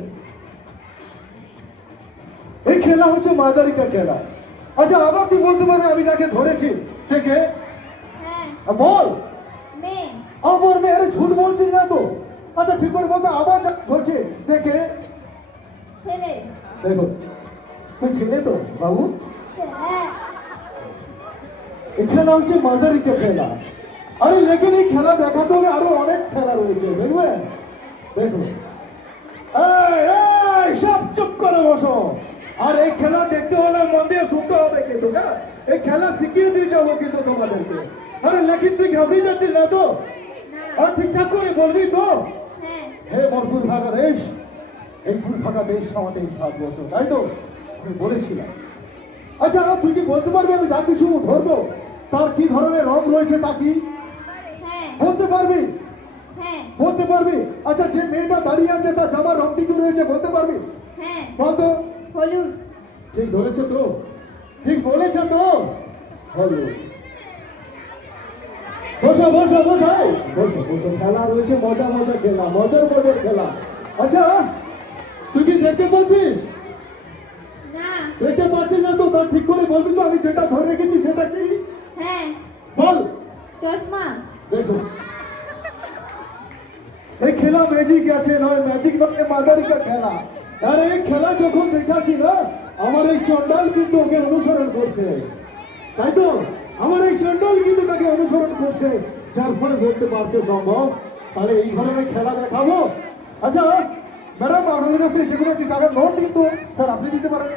এই খেলা হচ্ছে মাদারিকা খেলা। আচ্ছা, আবার তুই বলতে পারবে আমি যাকে ধরেছি সে কে? হ্যাঁ বল। মেয়ে আমার মেয়ে। আরে ঝুট বলছিস না তো? আচ্ছা ঠিক করে বলতো, আবার যাকে ধরছে সে কে? ছেলে দেখো, তুই ছেলে তো বাবু? হ্যাঁ এই খেলা হচ্ছে মাদারিকা খেলা। আরে লেকিন এই খেলা দেখাতে হলে আরো অনেক খেলা রয়েছে, দেখবেন? দেখুন, সব চুপ করে বসো। আর এই খেলা দেখতে হলে মন দিয়ে শুনতে হবে কিন্তু, না এই খেলা শিখিয়ে দিয়ে যাবো কিন্তু তোমাদেরকে। আরে লেকিন তুই ঘাবড়িয়ে যাচ্ছিস না তো? আর ঠিকঠাক করে বলবি তো? হ্যাঁ হে মরপুর ফাঁকা দেশ, এই ফুল ফাঁকা দেশ আমাদের ভারতবর্ষ, তাই তো? আমি বলেছিলাম। আচ্ছা, তুই কি বলতে পারবি আমি যা কিছু ধরবো তার কি ধরনের রং রয়েছে, তা কি হ্যাঁ বলতে পারবি? হ্যাঁ বলতে পারবি? আচ্ছা, যে মেয়েটা দাঁড়িয়ে আছে তার জামার রংটি কি রয়েছে বলতে পারবি? হ্যাঁ বলতো। হলুদ ঠিক ধরেছে তো? ঠিক বলেছ তো? ভালো। বসো বসো বসো বসো বসো, খেলা রয়েছে, মজা মজা খেলা, মজার মজার খেলা। আচ্ছা, তুই কি দেখতে পাচ্ছিস? না। দেখতে পাচ্ছিস না তো? তার ঠিক করে বলবি তো, আমি যেটা ধরে রেখেছি সেটা কি? হ্যাঁ, বল। চশমা। দেখো, এই খেলা ম্যাজিক আছে, নয় ম্যাজিক নয়, মাদারিকা খেলা। আর এই খেলা যখন দেখাচ্ছি না, আমার এই চন্ডাল কিন্তু ওকে অনুসরণ করছে, তাই তো? আমার এই চন্ডাল কিন্তু তাকে অনুসরণ করছে, যার ফলে বলতে পারছে সম্ভব। তাহলে এই ধরনের খেলা দেখাবো। আচ্ছা ম্যাডাম, আপনাদের কাছে যেগুলো টাকার নোট কিন্তু স্যার আপনি দিতে পারেন।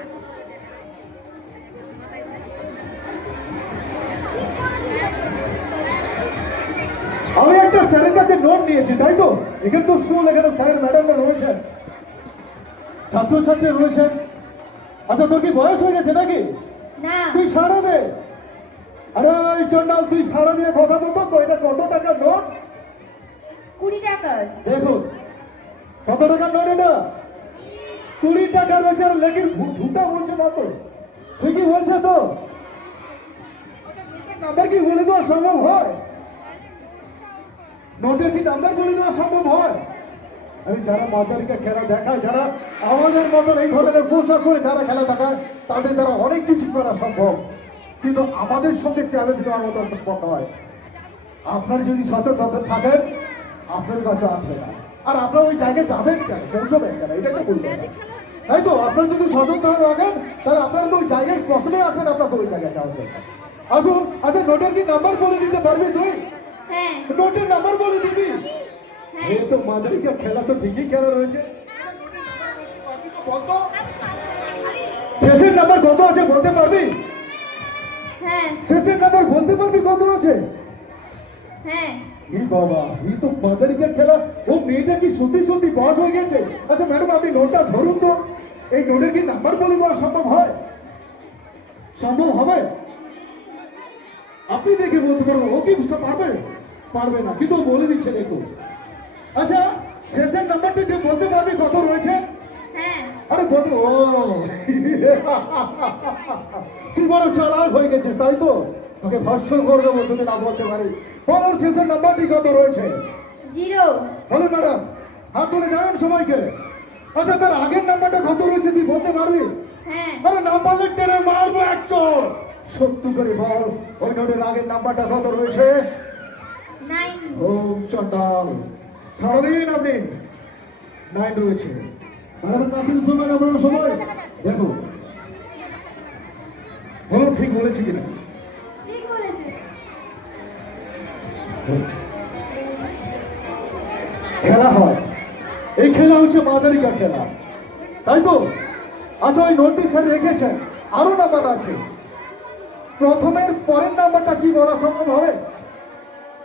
আমি একটা স্যারের কাছে নোট নিয়েছি, তাই তো? এখানে তো স্কুল, এখানে স্যার ম্যাডামরা রয়েছেন, ছাত্রছাত্রী রয়েছেন। আচ্ছা, তোর কি বয়স হয়ে গেছে নাকি? না। তুই সারা দে। আরে ওই চন্ডাল, তুই সারা দিয়ে কথা বলতো তো। এটা কত টাকার নোট? 20 টাকার। দেখো, কত টাকার নোট এটা? 20 টাকার রয়েছে। আর লেকিন ঝুটা বলছে না তো, তুই কি বলছে তো? নাম্বার কি বলে দেওয়া সম্ভব হয়? নোটের কি নাম্বার বলে দেওয়া সম্ভব হয়? আমি যারা মাদারিকা খেলা দেখায়, যারা আমাদের মতন এই ধরনের পোশাক করে যারা খেলা দেখায়, তাদের দ্বারা অনেক কিছু করা সম্ভব, কিন্তু আমাদের সঙ্গে চ্যালেঞ্জ করার মতো সম্ভব হয়। আপনার যদি সচেতন থাকেন, আপনার কাছে আসবে না। আর আপনার ওই জায়গায় যাবেন কেন, পৌঁছবেন কেন, এটা কি বলবেন না? তাই তো? আপনার যদি সচেতন রাখেন, তাহলে আপনার তো ওই জায়গায় প্রথমে আসবেন, আপনার তো ওই জায়গায় যাবেন। আসুন। আচ্ছা, নোটের কি নাম্বার বলে দিতে পারবি তুই? হ্যাঁ। নোটের নাম্বার বলে দিবি? হ্যাঁ। এই তো মাদারিকা খেলা তো ঠিকই খেলা রয়েছে। কত শেষের নাম্বার কত আছে বলতে পারবি? হ্যাঁ। শেষের নাম্বার বলতে পারবি কত আছে? হ্যাঁ। এই বাবা, এই তো মাদারিকা খেলা। ও মেয়েটা কি সত্যি সত্যি বয়স হয়ে গেছে? আচ্ছা ম্যাডাম, আপনি নোটটা ধরুন তো। এই নোটের কি নাম্বার বলে দেওয়া সম্ভব হয়? সম্ভব হবে? আপনি দেখে বলতে পারবেন। ও কি বুঝতে পারবে? পারবে না, কিন্তু ও বলে দিচ্ছে দেখুন। আচ্ছা, শেষের নাম্বারটা যে বলতে পারবি কত রয়েছে? হ্যাঁ। আরে বলতে, ও তুই বড় চালাক হয়ে গেছিস, তাই তো? তোকে ভস্য করে দেবো যদি না বলতে পারি। বলো শেষের নাম্বারটি কত রয়েছে? 0। বলুন ম্যাডাম, হাত তুলে জানান সবাইকে। আচ্ছা, তার আগের নাম্বারটা কত রয়েছে তুই বলতে পারবি? হ্যাঁ। আরে না পারলে টেনে মারবো 100। সত্যি করে বল, ওই নোটের আগের নাম্বারটা কত রয়েছে? 9। ও চন্ডাল, সারাদিন আপনি 9 রয়েছে। ম্যাডাম কাফিল সময় আপনারা সবাই দেখো, বলুন ঠিক বলেছি কিনা? ঠিক বলেছে। খেলা হয়, এই খেলা হচ্ছে মাদারিকা খেলা, তাই তো? আচ্ছা, ওই নোটটি স্যার রেখেছেন, আরো নাম্বার আছে। প্রথমের পরের নাম্বারটা কি বলা সম্ভব হবে?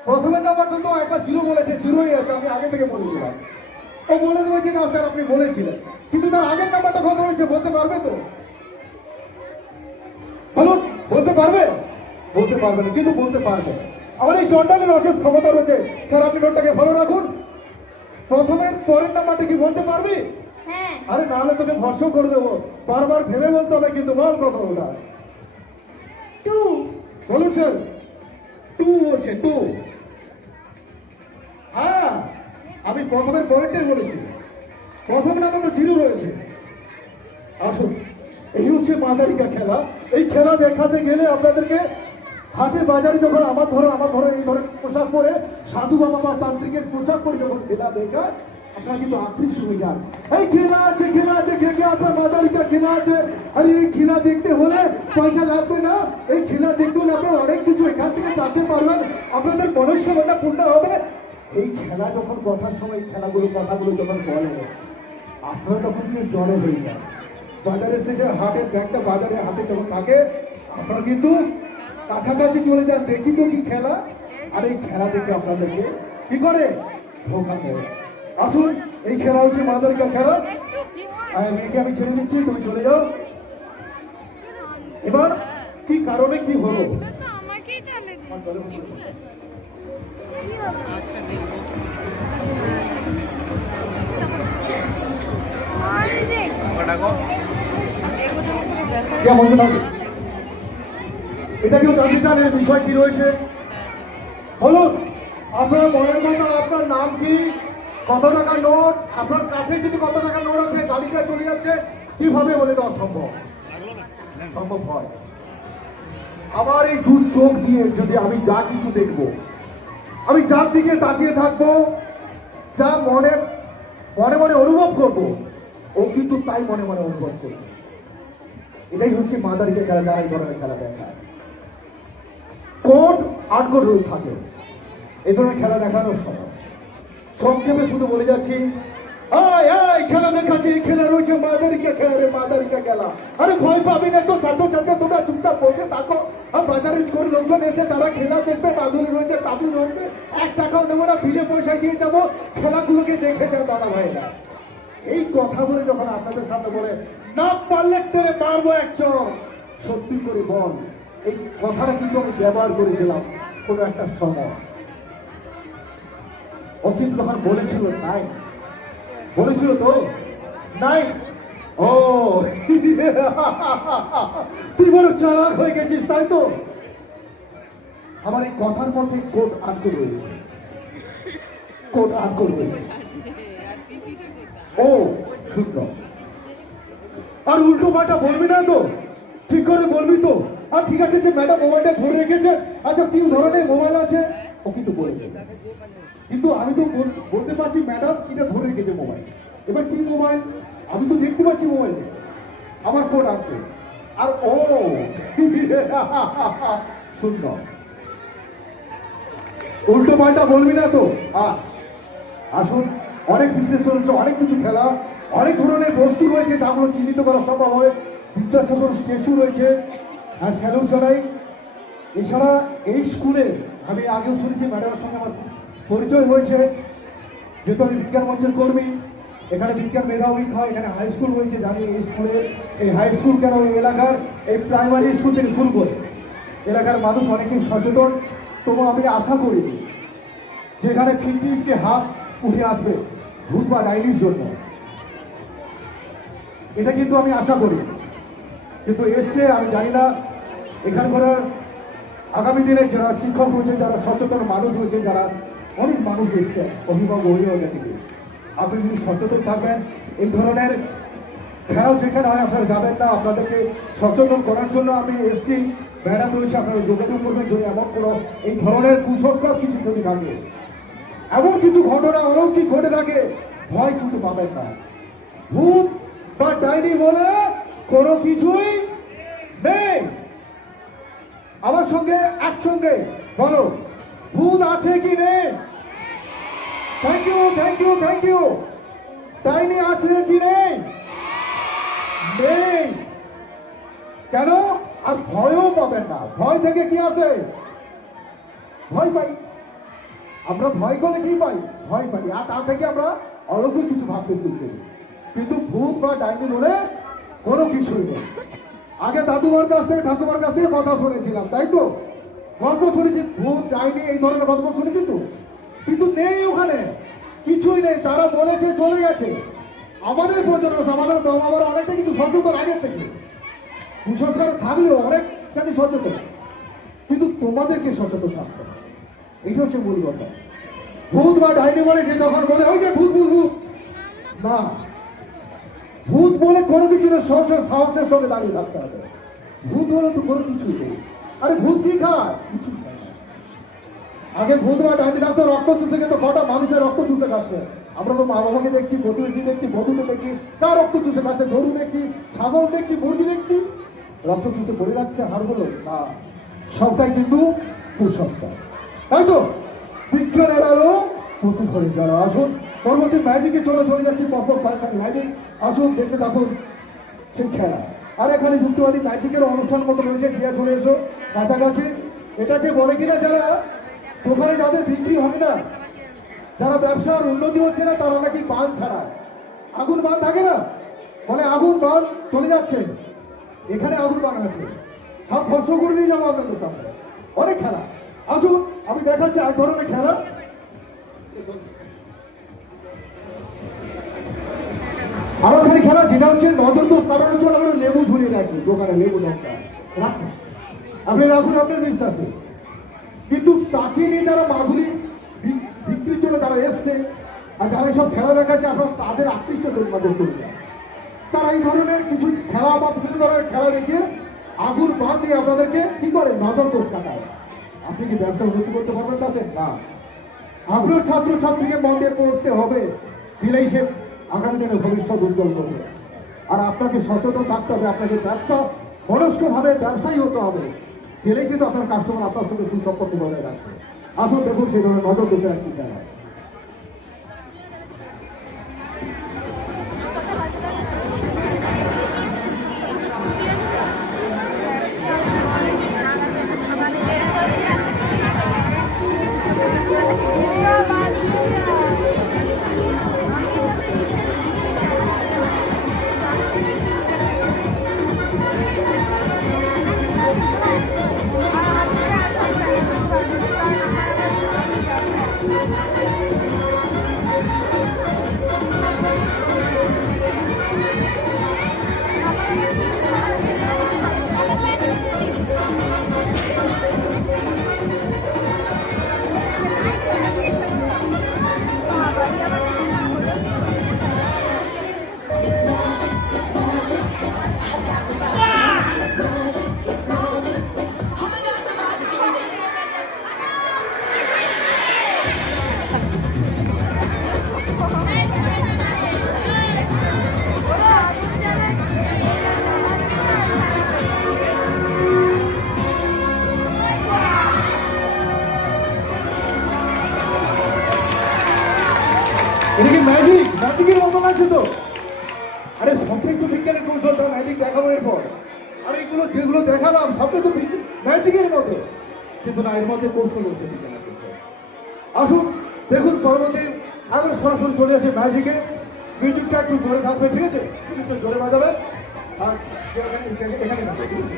প্রথমের নাম্বারটা তো একটা 0 বলেছে, 0ই আছে, আমি আগে থেকে বলে দিলাম। ও বলে দেবে যে না স্যার আপনি বলেছিলেন, কিন্তু তার আগের নাম্বারটা কত হয়েছে বলতে পারবে তো? বলুন, বলতে পারবে? বলতে পারবে না, কিন্তু বলতে পারবে। আমার এই চন্ডালের অশেষ ক্ষমতা রয়েছে। স্যার আপনি নোটটাকে ভালো রাখুন। প্রথমের পরের নাম্বারটা কি বলতে পারবি? হ্যাঁ। আরে নাহলে তোকে ভর্ষ করে দেবো। বারবার ভেবে বলতে হবে, কিন্তু বল কত ওটা? 2। বলুন স্যার। 2 বলছে, 2। হ্যাঁ, আমি প্রথমের পরেরটাই বলেছি। প্রথম নাম্বার তো 0 রয়েছে। আসুন, এই হচ্ছে মাদারিকা খেলা। এই খেলা দেখাতে গেলে আপনাদেরকে হাটে বাজারে যখন আমার ধরো এই ধরনের পোশাক পরে, সাধু বাবা বা তান্ত্রিকের পোশাক পরে যখন খেলা দেখায়, আপনারা কিন্তু আকৃষ্ট হয়ে যান। এই খেলা আছে, খেলা আছে, কে কে আপনার মাদারিকা খেলা আছে? আর এই খেলা দেখতে হলে পয়সা লাগবে না। এই খেলা দেখতে হলে আপনারা অনেক কিছু এখান থেকে জানতে পারবেন, আপনাদের মনস্কামনা পূর্ণ হবে। এই খেলা যখন কথার সময় কথাগুলো যখন বলে, আপনারা তখন কিন্তু জড়ো হয়ে যায়। বাজারে এসেছে, হাটের ব্যাগটা বাজারে হাতে যখন থাকে, আপনারা কিন্তু কাছাকাছি চলে যান, দেখি তো কি খেলা। আর এই খেলা দেখে আপনাদেরকে কি করে ধোকা দেবে। আসুন, এই খেলা হচ্ছে মাদারিকা খেলা। আর মেয়েকে আমি ছেড়ে দিচ্ছি, তুমি চলে যাও। এবার কি কারণে কি হলো? কেমন এটা কেউ জানতে চান এর বিষয় কি রয়েছে? বলুন, আপনার মনের কথা, আপনার নাম কি, কত টাকার নোট, আপনার কাছে যদি কত টাকার নোট আছে, তালিকায় চলে যাচ্ছে, কিভাবে বলে দেওয়া সম্ভব? সম্ভব হয়? আমার এই দু চোখ দিয়ে যদি আমি যা কিছু দেখবো, আমি যার দিকে তাকিয়ে থাকবো, যা মনে মনে মনে অনুভব করবো, ও কিন্তু তাই মনে মনে অনুভব করবে। এটাই হচ্ছে মাদারিকে খেলা, যারা এই ধরনের খেলা দেখায়। কোড আটকোড রূপ থাকে এই ধরনের খেলা দেখানোর সময়। সংক্ষেপে শুধু বলে যাচ্ছি, খেলা দেখাচ্ছি, খেলা রয়েছে মাদারিকা খেলা, রে মাদারিকা খেলা। আরে ভয় পাবি না তো, ছাত্র ছাত্রী তোমরা চুপচাপ বসে থাকো। আর বাজারের করে লোকজন এসে তারা খেলা দেখবে, মাদুরি রয়েছে, তাবু রয়েছে, 1 টাকাও দেবো না, বিলে পয়সা দিয়ে যাবো, খেলাগুলোকে দেখে যাও দাদা ভাইরা। এই কথা বলে যখন আপনাদের সামনে বলে না পারলে তোরে মারবো একশো, সত্যি করে বল, এই কথাটা কিন্তু আমি ব্যবহার করেছিলাম কোনো একটা সময়। অতীত তখন বলেছিল নাই, বলেছিল তো নাই। ও তুই বড় চালাক হয়ে গেছিস তাই তো? আমার এই কথার মধ্যে কোট আটকে রয়েছে, কোট আটকে রয়েছে। ও সুন্দর। আর উল্টো পাল্টা বলবি না তো, ঠিক করে বলবি তো। আর ঠিক আছে যে ম্যাডাম মোবাইলটা ধরে রেখেছে, আচ্ছা 3 ধরনের মোবাইল আছে, ও কিন্তু বলেছে, কিন্তু আমি তো বলতে পারছি ম্যাডাম এটা ধরে রেখেছে মোবাইল। এবার কি মোবাইল আমি তো দেখতে পাচ্ছি মোবাইলে, আমার কোড আসছে। আর ও সুন্দর, উল্টো পাল্টা বলবি না তো। আসুন, অনেক বিশ্লেষণ হচ্ছে, অনেক কিছু খেলা, অনেক ধরনের বস্তু রয়েছে, তাগুলো চিহ্নিত করা সম্ভব হয়। বিদ্যাসাগর স্ট্যাচু রয়েছে, আর স্যালুট জানাই। এছাড়া এই স্কুলে আমি আগেও শুনেছি, ম্যাডামের সঙ্গে আমার পরিচয় হয়েছে, যেহেতু আমি বিজ্ঞান মঞ্চের কর্মী। এখানে বিজ্ঞান মেধা উইক হয়, এখানে হাই স্কুল রয়েছে, জানি এই স্কুলে, এই হাই স্কুল কেন এই এলাকার এই প্রাইমারি স্কুল থেকে শুরু করে এলাকার মানুষ অনেকেই সচেতন। তবু আমি আশা করি যেখানে 50 হাত উঠে আসবে ভূত বা ডাইনির জন্য, এটা কিন্তু আমি আশা করি। কিন্তু এসছে আমি জানি না এখানকার আগামী দিনে যারা শিক্ষক রয়েছে, যারা সচেতন মানুষ রয়েছে, যারা অনেক মানুষ এসছে অভিভাবক অভিভাবক থেকে, আপনি যদি সচেতন থাকবেন, এই ধরনের খেলাও যেখানে হয় আপনারা যাবেন না। আপনাদেরকে সচেতন করার জন্য আমি এসছি, ম্যাডাম রয়েছে, আপনারা যোগাযোগ করবেন। যদি এমন কোনো এই ধরনের কুসংস্কার কিছু যদি থাকে, এমন কিছু ঘটনা অলৌকিক ঘটে থাকে, ভয় কিন্তু পাবেন না। ভূত বা ডাইনি বলে কোনো কিছুই নেই। আমার সঙ্গে একসঙ্গে বলো, ভূত আছে কি নেই? Thank you, thank you, thank you. ডাইনি আছে কি নেই? নেই। কেন? আর ভয়ও পাবেন না। ভয় থেকে কি আছে? ভয় পাই। আমরা ভয় করলে কি পাই? ভয় পাই। আর তা থেকে আমরা অলৌকিক কিছু ভাবতে শুরু করি। কিন্তু ভূত বা ডাইনি বলে কোনো কিছুই নেই। আগে দাদুমার কাছ থেকে, ঠাকুমার কাছ থেকে কথা শুনেছিলাম, তাই তো? গল্প শুনেছি, ভূত ডাইনি এই ধরনের গল্প শুনেছি তো, কিন্তু নেই, ওখানে কিছুই নেই। তারা বলেছে চলে গেছে। আমাদের প্রজন্ম, আমাদের বাবা অনেকটা কিন্তু সচেতন আগের থেকে, কুসংস্কার থাকলেও অনেকখানি সচেতন, কিন্তু তোমাদেরকে সচেতন থাকতে হবে। এইটা হচ্ছে মূল কথা। ভূত বা ডাইনি বলে যে যখন বলে ওই যে ভূত ভূত ভূত, না, ভূত বলে কোনো কিছু না, সাহসের সঙ্গে দাঁড়িয়ে থাকতে হবে। ভূত বলে তো কোনো কিছুই নেই। আরে ভূত কি খায়? কিছু খায় না। আগে ভূত বা ডাইনি ডাক্তার রক্ত চুষে খেত, কটা মানুষের রক্ত চুষে খাচ্ছে। আমরা তো মা বাবাকে দেখছি, প্রতিবেশী দেখছি, বধূকে দেখছি, তার রক্ত চুষে খাচ্ছে। গরু দেখছি, ছাগল দেখছি, মুরগি দেখছি, রক্ত চুষে পড়ে যাচ্ছে হাড়গুলো। না, সবটাই কিন্তু কুসংস্কার, তাই তো? বিজ্ঞানের আলো প্রতি করে যারা। আসুন পরবর্তী ম্যাজিকে চলে যাচ্ছি, পরপর কয়েকখানি ম্যাজিক। আসুন দেখতে থাকুন সেই খেলা। আর এখানে যুক্তবাদী ম্যাজিকের অনুষ্ঠান মতো রয়েছে, গিয়ে চলে এসো কাছাকাছি। এটাকে বলে কিনা যারা দোকানে যাদের বিক্রি হবে না, যারা ব্যবসার উন্নতি হচ্ছে না, তারা নাকি বান ছাড়ায়। আগুন বান থাকে না, বলে আগুন বান চলে যাচ্ছে, এখানে আগুন বান আছে, সব ভস্য করে দিয়ে যাবো আপনাদের সামনে। অনেক খেলা, আসুন আমি দেখাচ্ছি এক ধরনের খেলা। আরো খালি খেলা যেটা হচ্ছে নজর দোষ কারণের জন্য আমরা লেবু ঝুলিয়ে রাখি দোকানে, লেবু লঙ্কা রাখি। আপনি রাখুন আপনার বিশ্বাসে, কিন্তু তাকে নিয়ে যারা মাধুরী বিক্রির জন্য যারা এসছে আর যারা এইসব খেলা দেখাচ্ছে, আপনারা তাদের আকৃষ্ট মাধ্যমে চলবে। তারা এই ধরনের কিছু খেলা বা বিভিন্ন ধরনের খেলা দেখিয়ে আগুন বাদ দিয়ে আপনাদেরকে কি করে নজর দোষ কাটায়। আপনি কি ব্যবসা উন্নতি করতে পারবেন তাদের? না, আপনার ছাত্রছাত্রীকে মন দিয়ে পড়তে হবে, দিলেই সে আগামী দিনে ভবিষ্যৎ উজ্জ্বল করবে। আর আপনাকে সচেতন থাকতে হবে, আপনাকে ব্যবসা মনস্কভাবে ব্যবসায়ী হতে হবে, গেলেই কিন্তু আপনার কাস্টমার আপনার সঙ্গে সুসম্পর্ক বজায় রাখবে। আসুন দেখুন সেই ধরনের নজর দোষে আর কি জানায়। এটা কি ম্যাজিক? ম্যাজিকের মতো লাগছে তো। আরে সম্পৃক্ত বিজ্ঞানের কৌশল, তার ম্যাজিক দেখাবো এরপর। আর এগুলো যেগুলো দেখালাম সবটাই তো ম্যাজিকের মতো, কিন্তু না, এর মধ্যে কৌশল হচ্ছে বিজ্ঞানের কৌশল। আসুন দেখুন পরবর্তী আগে সরাসরি চলে আসে ম্যাজিকে। মিউজিকটা একটু জোরে থাকবে, ঠিক আছে? মিউজিকটা জোরে বাজাবে আর এখানে থাকবে, ঠিক আছে?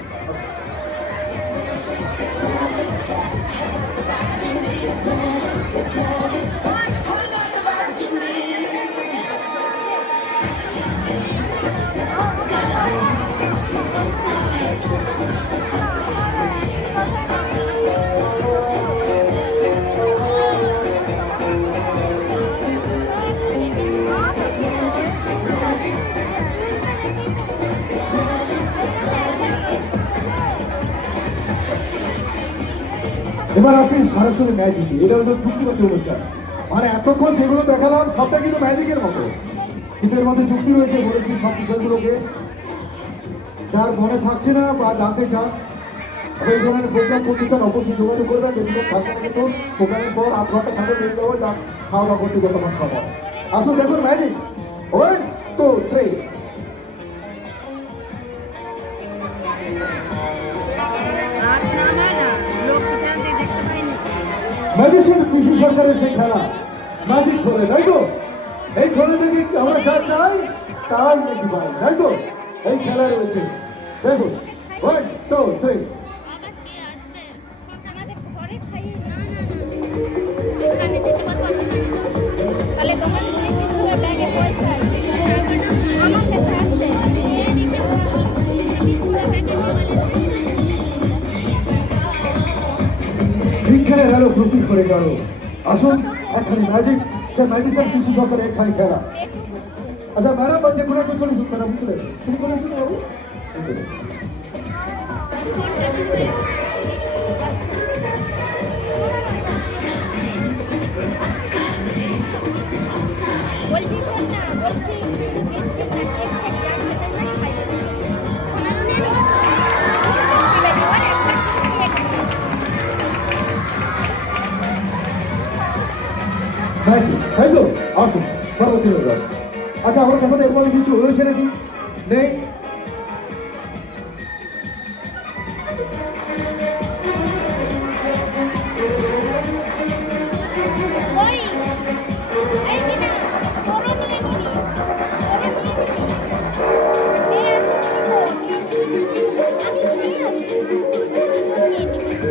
এবার আসি সরাসরি ম্যাজিকে। এটা হলো যুক্তিগত অনুষ্ঠান, মানে এতক্ষণ যেগুলো দেখালাম সবটা কিন্তু ম্যাজিকের মতো, কিন্তু এর মধ্যে যুক্তি রয়েছে। বলেছি সব বিষয়গুলোকে যার মনে থাকছে না বা জানতে চান, এই ধরনের প্রোগ্রাম প্রতিষ্ঠান অবশ্যই যোগাযোগ করবেন। যেগুলো থাকবে কিন্তু প্রোগ্রামের পর 8 ঘন্টা খাতে বেরিয়ে যাবো, যা খাওয়া দাওয়া করতে যতক্ষণ খাওয়া। আসুন দেখুন ম্যাজিক। 1 2 3। ম্যাজিশিয়ান কৃষি সরকারের সেই খেলা ম্যাজিক খোলে, তাই তো? এই খোলে থেকে আমরা যা চাই তাই নাকি পাই, তাই তো? এই খেলা রয়েছে, দেখুন 1 2 3। তাহলে তোমার ব্যাগে পয়সা আমাকে থাকতে বিজ্ঞানের আলো প্রচুর করে গেল। আসুন এখন ম্যাজিক, সে ম্যাজিশিয়ান কৃষি সরকারের একখানি খেলা। আচ্ছা ম্যাডাম বা যে কোনো একটু চলে শুনতে না, বুঝতে পারি শুরু করে শুনে বাবু। বলছি শোন না, বলছি ম্যাজিক, তাই তো? আসুন পরবর্তী হয়ে যাবে। আচ্ছা আমার কথা এরপরে কিছু হয়েছে নাকি? নেই? ওই এই মিনা তোর নিয়ে নিবি, তোর নিয়ে নিবি এই আসুন আমি খেয়ে আসি নিয়ে নিবি।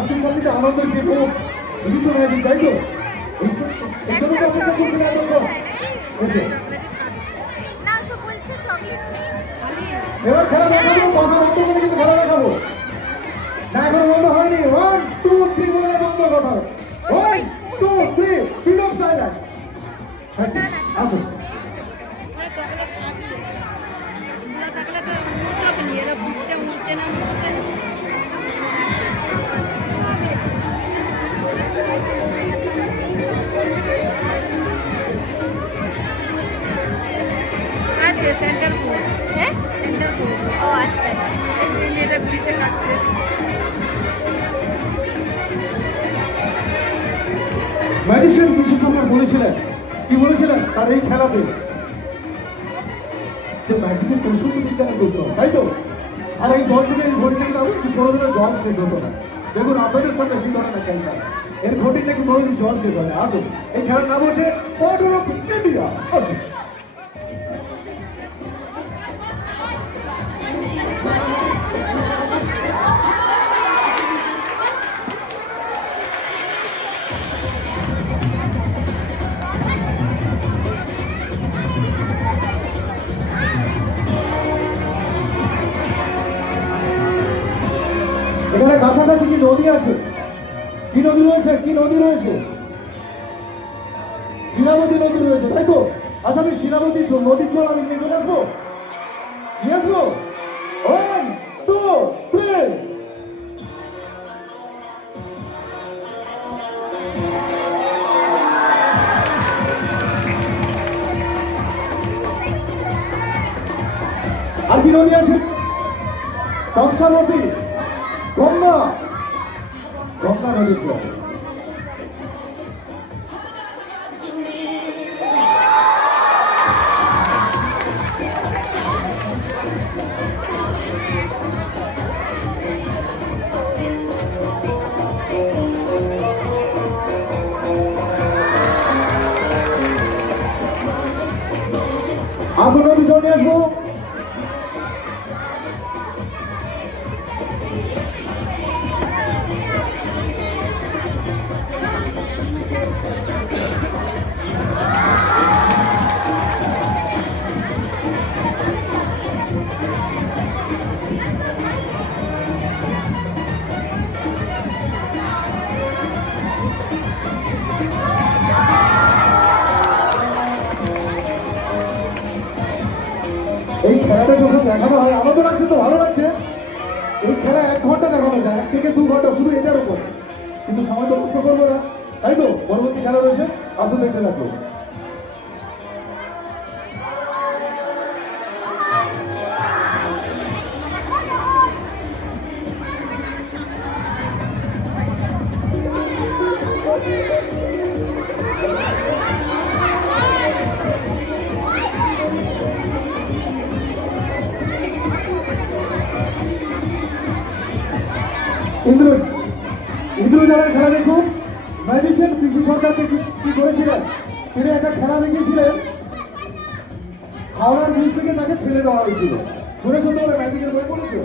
ছাত্রছাত্রীদের আনন্দের যে হোক বিভিন্ন ম্যাজিক, তাই তো? এই জন্য তো অপেক্ষা করছিলেন এতক্ষণ। ওকে, না তো বলছে চকলেট এবার খেলা দেখাবো, কথা বন্ধ করে কিন্তু খেলা দেখাবো। না এখনো বন্ধ হয়নি। 1 2 3 বলে বন্ধ কথা। 1 2 3 স্পিড অফ সাইলেন্স। আসুন। চকলেট খাবি না থাকলে তো উঠতে নিয়ে এরা বুঝতে উঠছে না উঠতে আছে সেন্টার ফুড। হ্যাঁ সেন্টার ফুড। ও আচ্ছা এই যে মেয়েটা ব্রিজে খাচ্ছে। ম্যাজিশিয়ান বিশেষজ্ঞ বলেছিলেন, কি বলেছিলেন তার এই খেলাতে যে ম্যাজিকের কৌশল বিজ্ঞানের করতে হবে, তাই তো? আর এই জল থেকে এই ঘড়ি থেকে তাহলে কোনোদিনও জল শেষ হতো না। দেখুন আপনাদের সামনে কি ধরনের খেলতা, এর ঘটি থেকে কোনোদিন জল শেষ হয় না। আসুন, এই খেলার নাম হচ্ছে অর্ডার অফ ইন্ডিয়া। আসুন। এখানে কাছাকাছি কি নদী আছে? কি নদী রয়েছে? কি নদী রয়েছে? শিলাবতী নদী রয়েছে, তাই তো? আচ্ছা আমি শিলাবতী নদীর জল আমি নিয়ে চলে আসবো, নিয়ে আসবো। 1 2 3 আর কি নদী আছে? কংসা নদী, গঙ্গা, গঙ্গা নদীর জল। আপনার নদী জল নিয়ে আসবো। এই খেলাটা যখন দেখানো হয় আমার তো লাগছে, তো ভালো লাগছে। এই খেলা 1 ঘন্টা দেখানো যায়, 1 থেকে 2 ঘন্টা শুধু এটার উপর, কিন্তু সময় তো নষ্ট করবো না, তাই তো? পরবর্তী খেলা রয়েছে, আসুন দেখতে থাকবো। ইন্দ্রজালের খেলা দেখুন। ম্যাজিশিয়ান পিসি সরকারকে কি করেছিলেন, তিনি একটা খেলা রেখেছিলেন, হাওড়ার ব্রিজ থেকে তাকে ফেলে দেওয়া হয়েছিল। শুনেছো তো ম্যাজিকের বই পড়েছো?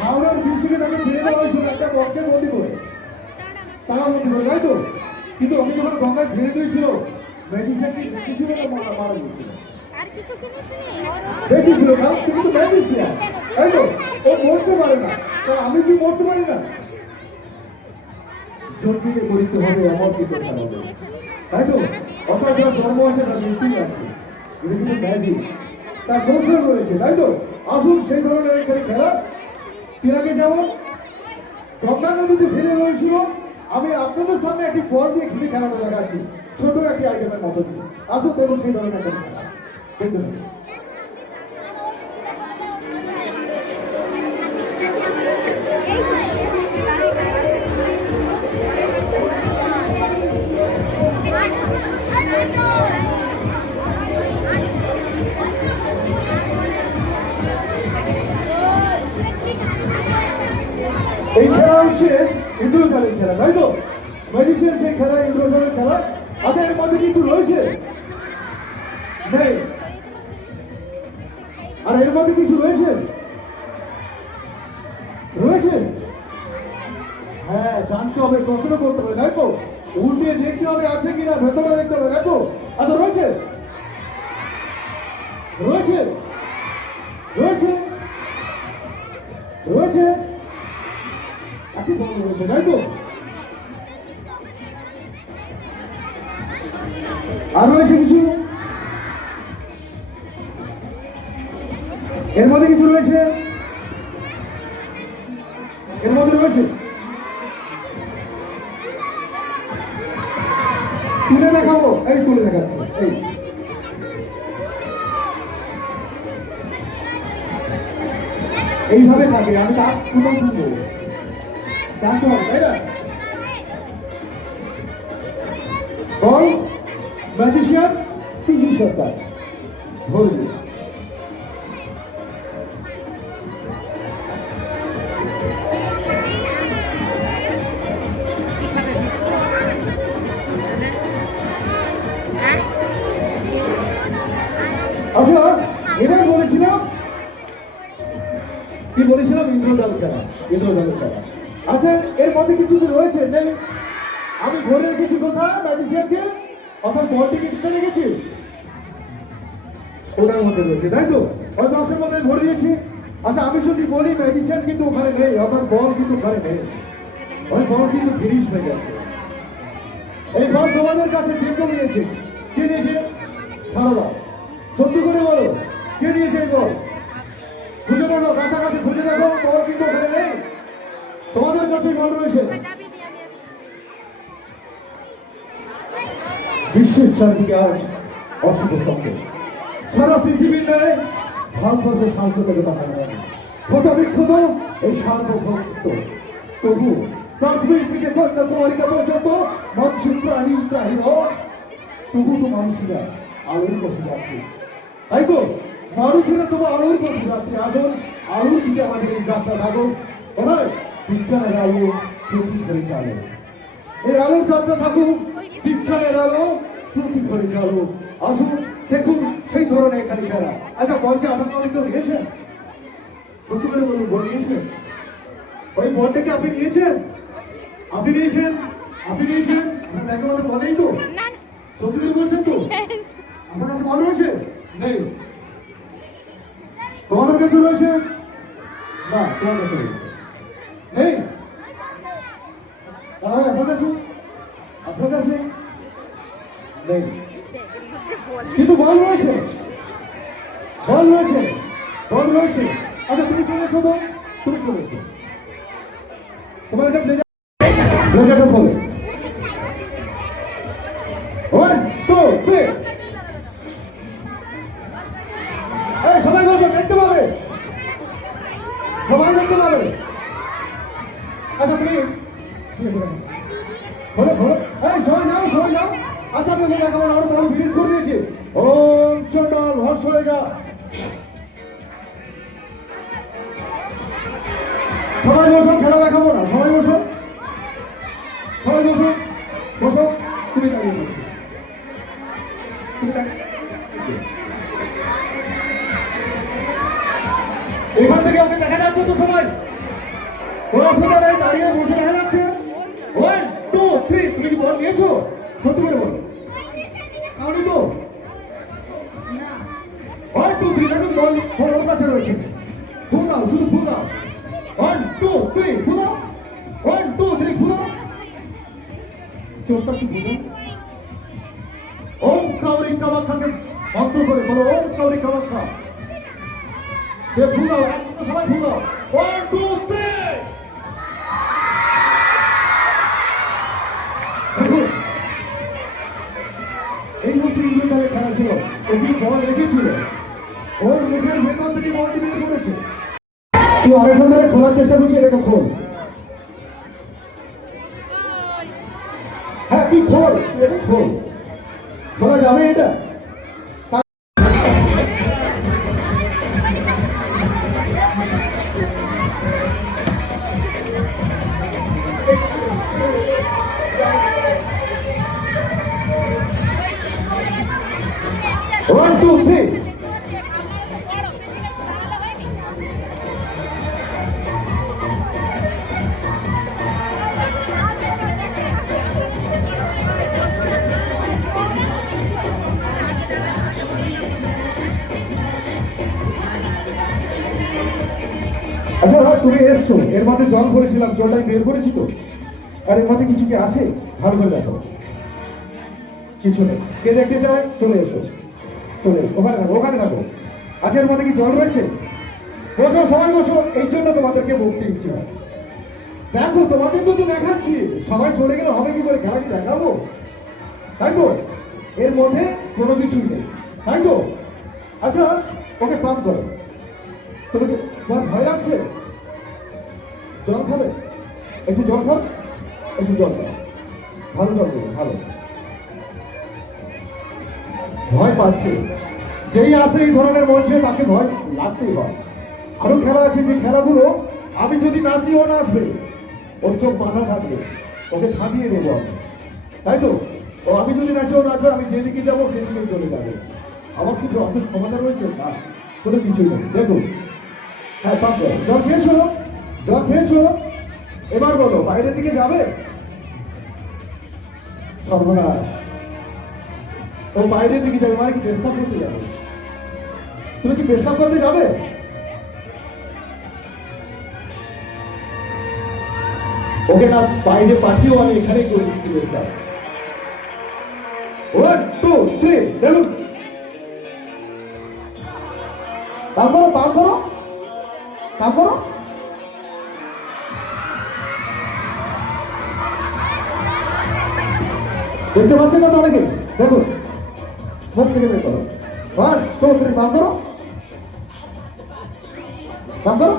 হাওড়ার ব্রিজ থেকে তাকে ফেলে দেওয়া হয়েছিল একটা বক্সের মধ্যে করে, তারা মধ্যে করে, তাই তো? কিন্তু আমি যখন গঙ্গায় ফেলে দিয়েছিল ম্যাজিশিয়ানকে দেখেছিল না মারা গেছিল? আর কিছু জিনিস নেই দেখেছিল না, কিন্তু ম্যাজিশিয়ান, তাই তো? ও মরতে পারে না, তো আমি কি মরতে পারি না? জন্মিতে করিতে হবে এমন কিছু খেলা হবে, তাই তো? অথবা যার জন্ম আছে তার মৃত্যু আছে, এটা কিন্তু ম্যাজিক, তার কৌশল রয়েছে, তাই তো? আসুন সেই ধরনের এখানে খেলা। তিনাকে যেমন গঙ্গা নদীতে ফেলে রয়েছিল, আমি আপনাদের সামনে একটি বল দিয়ে খেলে খেলাটা দেখাচ্ছি, ছোট একটি আইটেমের মতো দিয়ে। আসুন দেখুন সেই ধরনের একটা খেলা দেখতে থাকুন। এই খেলা হচ্ছে ইন্দ্রজালের খেলা, তাই তো? ম্যাজিশিয়ান সেই খেলা ইন্দ্রজালের খেলা। আচ্ছা এর মধ্যে কিছু রয়েছে নেই, আর এর মধ্যে কিছু রয়েছে রয়েছে হ্যাঁ, জানতে হবে, প্রশ্ন করতে হবে, তাই তো? উল্টে দেখতে হবে আছে কিনা, ভেতরে দেখতে হবে, তাই তো? আচ্ছা, রয়েছে রয়েছে রয়েছে রয়েছে আচ্ছা, বন্ধ রয়েছে, তাই তো? আর রয়েছে কিছু? এর মধ্যে কিছু রয়েছে? এর মধ্যে রয়েছে? তুলে দেখাবো, এই তুলে দেখাচ্ছি, এই এইভাবে থাকে, আমি তার তুলে তুলবো, জানতে হবে, তাই না? বল ম্যাজিশিয়ান তিন সপ্তাহ ধরবে। হ্যাঁ আচ্ছা, এবার বলেছিলাম কি বলেছিলাম, ইন্দ্রজাল খেলা, ইন্দ্রজাল খেলা। আচ্ছা, এর মধ্যে কিছু কি রয়েছে? নেই, আমি ধরে রেখেছি কথা ম্যাজিশিয়ানকে, অর্থাৎ বলটিকে দিতে রেখেছি, ওটার মধ্যে রয়েছে, তাই তো? ওই বক্সের মধ্যে ভরে দিয়েছি। আচ্ছা, আমি যদি বলি ম্যাজিশিয়ান কিন্তু ওখানে নেই, অর্থাৎ বল কিন্তু ওখানে নেই, ওই বল কিন্তু ফিনিশ হয়ে গেছে। এই বল তোমাদের কাছে যে কেউ নিয়েছে, কে নিয়েছে? সারদা, সত্যি করে বলো, কে নিয়েছে এই বল? খুঁজে দেখো, কাছাকাছি খুঁজে দেখো, বল কিন্তু ওখানে নেই, তোমাদের কাছে বল রয়েছে। বিশ্বের চারদিকে আজ অশুভ শব্দ, সারা পৃথিবীর নেয় ভারতবর্ষের সাংস্কৃতিকতা ক্ষত বিক্ষত এই সার্বভৌমত্ব, তবু কাশ্মীর থেকে কন্যাকুমারিকা পর্যন্ত মানুষের প্রাণী প্রাণীর তবু তো মানুষেরা আলোর পথে যাচ্ছে, তাই তো? মানুষেরা তবু আলোর পথে যাচ্ছে। আসুন আলোর দিকে আমাদের এই যাত্রা থাকো, বলে বিজ্ঞানের আলো প্রতি করে চালো, এই আলোর যাত্রা থাকুক, বিজ্ঞানের আলো প্রতি করে চালো। আসুন দেখুন সেই ধরনের এখানে খেলা। আচ্ছা, বলকে আপনার অনেক কেউ নিয়েছেন? সত্যি করে বলুন, বল নিয়েছেন? ওই বলটাকে আপনি নিয়েছেন? আপনি নিয়েছেন? আপনি নিয়েছেন? আপনার একেবারে বলেই তো, সত্যি করে বলছেন তো? আপনার কাছে বল রয়েছে? নেই। তোমাদের কাছে রয়েছে? না, তোমার কাছে নেই। তাহলে আপনার কাছে? আপনার কাছে নেই, কিন্তু বল রয়েছে, বল রয়েছে, বল রয়েছে। আচ্ছা, তুমি চলে এসো তো, তুমি চলে এসো, তোমার এটা ব্লেজারটা বলে 1 2 3। এই সবাই বসো, দেখতে পাবে, সবাই দেখতে পাবে। আচ্ছা, তুমি বলো বলো, এই সবাই যাও, সবাই যাও। আচ্ছা, আপনাকে দেখাবো, আমরা বল ফিনিশ করে দিয়েছি। ওম চন্ডাল হর্ষ হয়ে যা, সবাই বসো, খেলা দেখাবো না, সবাই বসো, সবাই বসো, বসো। তুমি দাঁড়িয়ে বসো, এখান থেকে ওকে দেখা যাচ্ছে তো সবাই? কোনো অসুবিধা নেই, দাঁড়িয়ে বসে দেখা যাচ্ছে। 1 2 3। তুমি কি বল নিয়েছো? সত্যি করে বলো, তাহলে তো 1 2 3 দেখো, বল ওর কাছে রয়েছে। ফুল দাও, শুধু ফুল দাও। 1 2 3 ফুল দাও, 1 2 3 ফুল দাও। চোখটা কি ফুল দাও। ওম কাউরি কামাখ্যাকে মন্ত্র করে বলো, ওম কাউরি কামাখ্যা। ফুল দাও, একসাথে সবাই ফুল দাও। 1 2 3। দেখুন, এই হচ্ছে ইংল্যান্ডের খেলা ছিল। এটি বল রেখেছিল, ওর মুখের ভেতর থেকে বলটি বের করেছে। তুই আলেকজান্ডারে খোলার চেষ্টা করছিস, এটা খোল। হ্যাঁ, তুই খোল, তুই এটা খোল, খোলা যাবে এটা? One, 2, 3. তুমি এসছো, এর মধ্যে জল ভরেছিলাম, জলটা বের করেছি তো। আর এর মধ্যে কিছু কি আছে? ভালো করে দেখো, কিছু নেই। কে দেখতে চায় চলে এসো, চলে এসো। ওখানে থাকো, ওখানে থাকো। আচ্ছা, এর মধ্যে কি জল রয়েছে? বসো, সবাই বসো। এই জন্য তোমাদেরকে বলতে ইচ্ছে হয়। দেখো, তোমাদের তো দেখাচ্ছি, সবাই চলে গেলে হবে কি করে? খেলা কি দেখাবো, তাই তো? এর মধ্যে কোনো কিছুই নেই, তাই তো? আচ্ছা, ওকে পাম্প করো। তোমার ভয় লাগছে? জল খাবে? একটু জল খাও, একটু জল খাও। ভালো জল দেবে, ভালো। ভয় পাচ্ছে, যেই আসে এই ধরনের মঞ্চে তাকে ভয় লাগতেই হয়। আরো খেলা আছে, যে খেলাগুলো আমি যদি নাচি ও নাচবে, ওর চোখ বাঁধা থাকবে, ওকে থামিয়ে দেবো আমি, তাই তো? ও আমি যদি নাচি ও নাচবে, আমি যেদিকে যাবো সেদিকেই চলে যাবে। আমার কিছু অসুখ ক্ষমতা রয়েছে না, কোনো কিছুই নেই। দেখুন, হ্যাঁ, পাপ করো। জল খেয়েছো? জল খেয়েছো? এবার বলো, বাইরের দিকে যাবে? সর্বনাশ, ও বাইরের দিকে যাবে মানে কি পেশাব করতে যাবে? তুমি কি পেশাব করতে যাবে? ওকে না বাইরে পাঠিয়েও আমি এখানেই করে দিচ্ছি পেশাব। 1 2 3, দেখুন, কাম করো, কাম করো, কাম করো। দেখতে পাচ্ছেন না তো অনেকে? দেখুন, মুখ থেকে বের করো। 1 2 3, কাম করো, কাম করো।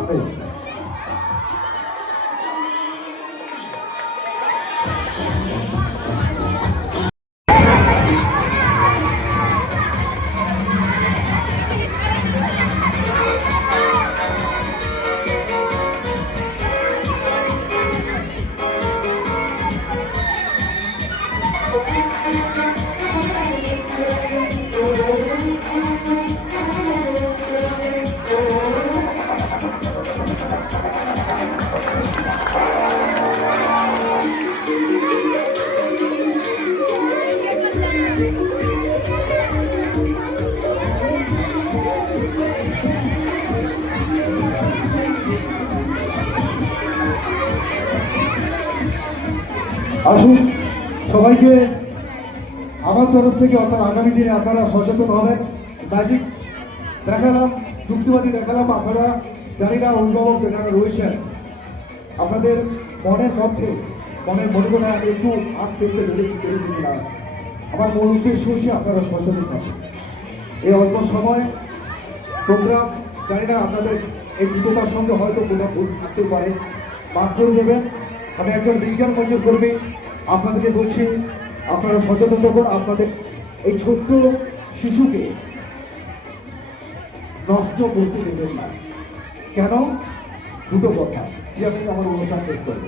আসুন, সবাইকে আমার তরফ থেকে, অর্থাৎ আগামী দিনে আপনারা সচেতন হবেন। ম্যাজিক দেখালাম, যুক্তিবাদী দেখালাম, আপনারা জানি না অভিভাবক যারা রয়েছেন, আপনাদের মনের মধ্যে, মনের মনোবলা একটু হাত ফেলতে পেরেছি না। আমার মূল উদ্দেশ্য হচ্ছে আপনারা সচেতন থাকেন। এই অল্প সময় প্রোগ্রাম, জানি না আপনাদের এই দ্রুততার সঙ্গে হয়তো কোনো ভুল থাকতে পারে, মাফ করে দেবেন। আমি একজন বিজ্ঞান মঞ্চের কর্মী, আপনাদেরকে বলছি, আপনারা সচেতন থাকুন। আপনাদের এই ছোট্ট শিশুকে নষ্ট করতে দেবেন না। কেন? দুটো কথা, যে আমি আমার অনুষ্ঠান শেষ করবো।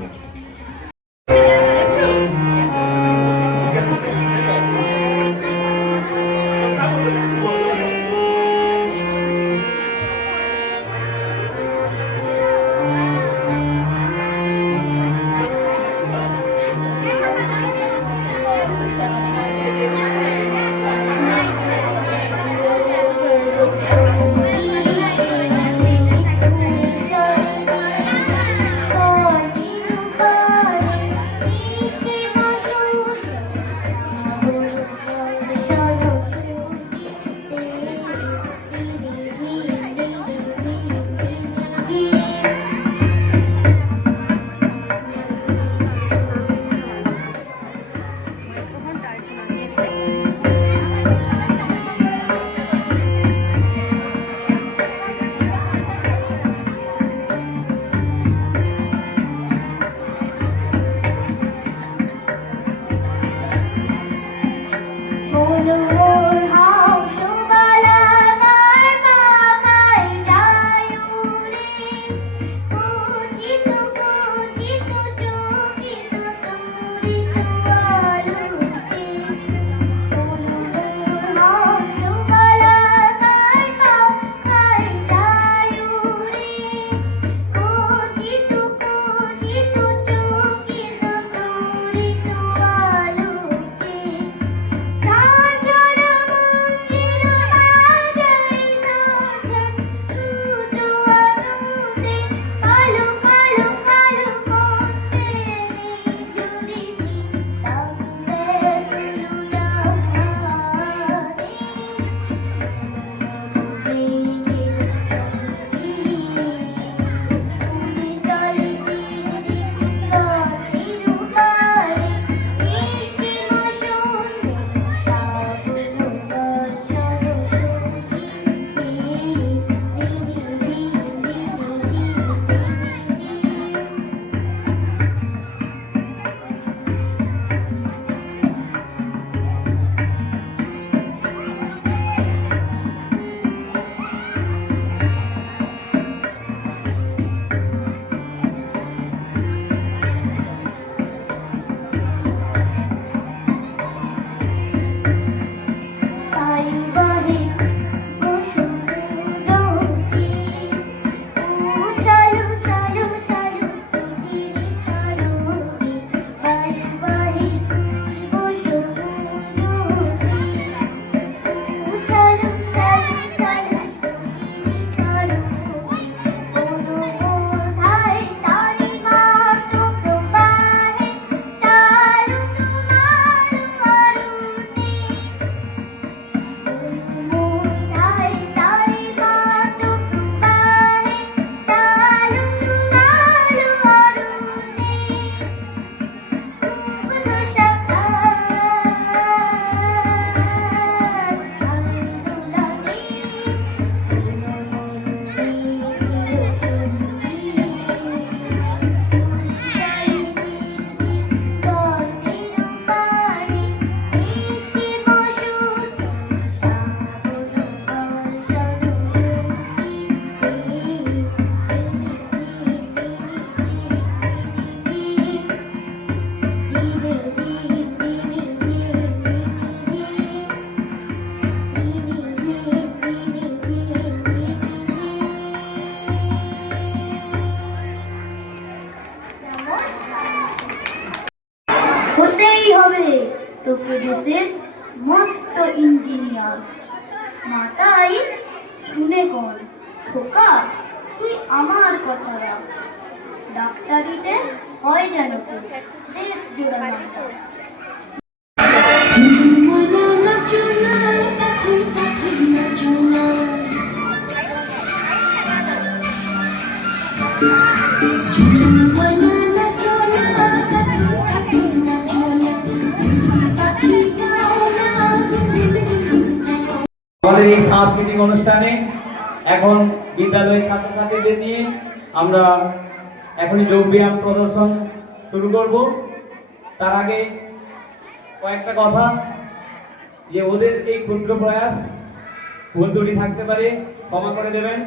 হতেই হবে তোকে দেশের মস্ত ইঞ্জিনিয়ার। মাতাই শুনে কর খোকা, তুই আমার কথা রাখ। ডাক্তারিতে হয় যেন তোর দেশ জোড়া নামটা। আমাদের এই সাংস্কৃতিক অনুষ্ঠানে এখন বিদ্যালয়ের ছাত্রছাত্রীদের নিয়ে আমরা এখনই যোগব্যায়াম প্রদর্শন শুরু করব। তার আগে কয়েকটা কথা, যে ওদের এই ক্ষুদ্র প্রয়াস ভুল ত্রুটি থাকতে পারে, ক্ষমা করে দেবেন।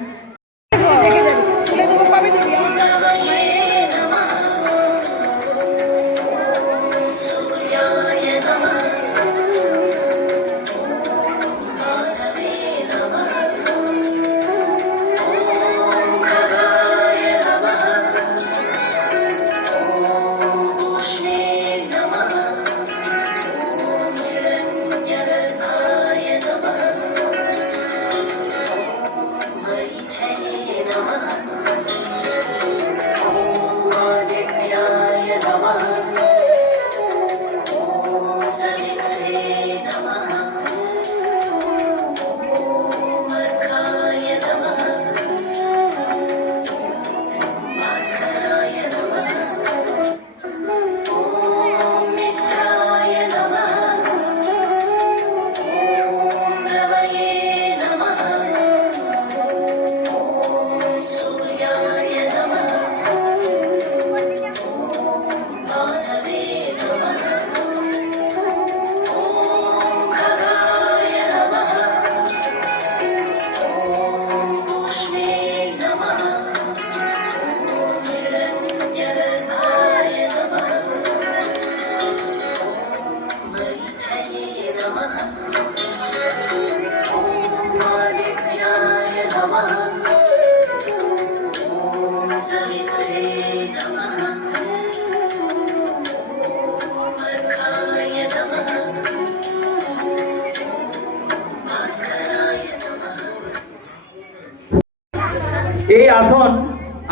এই আসন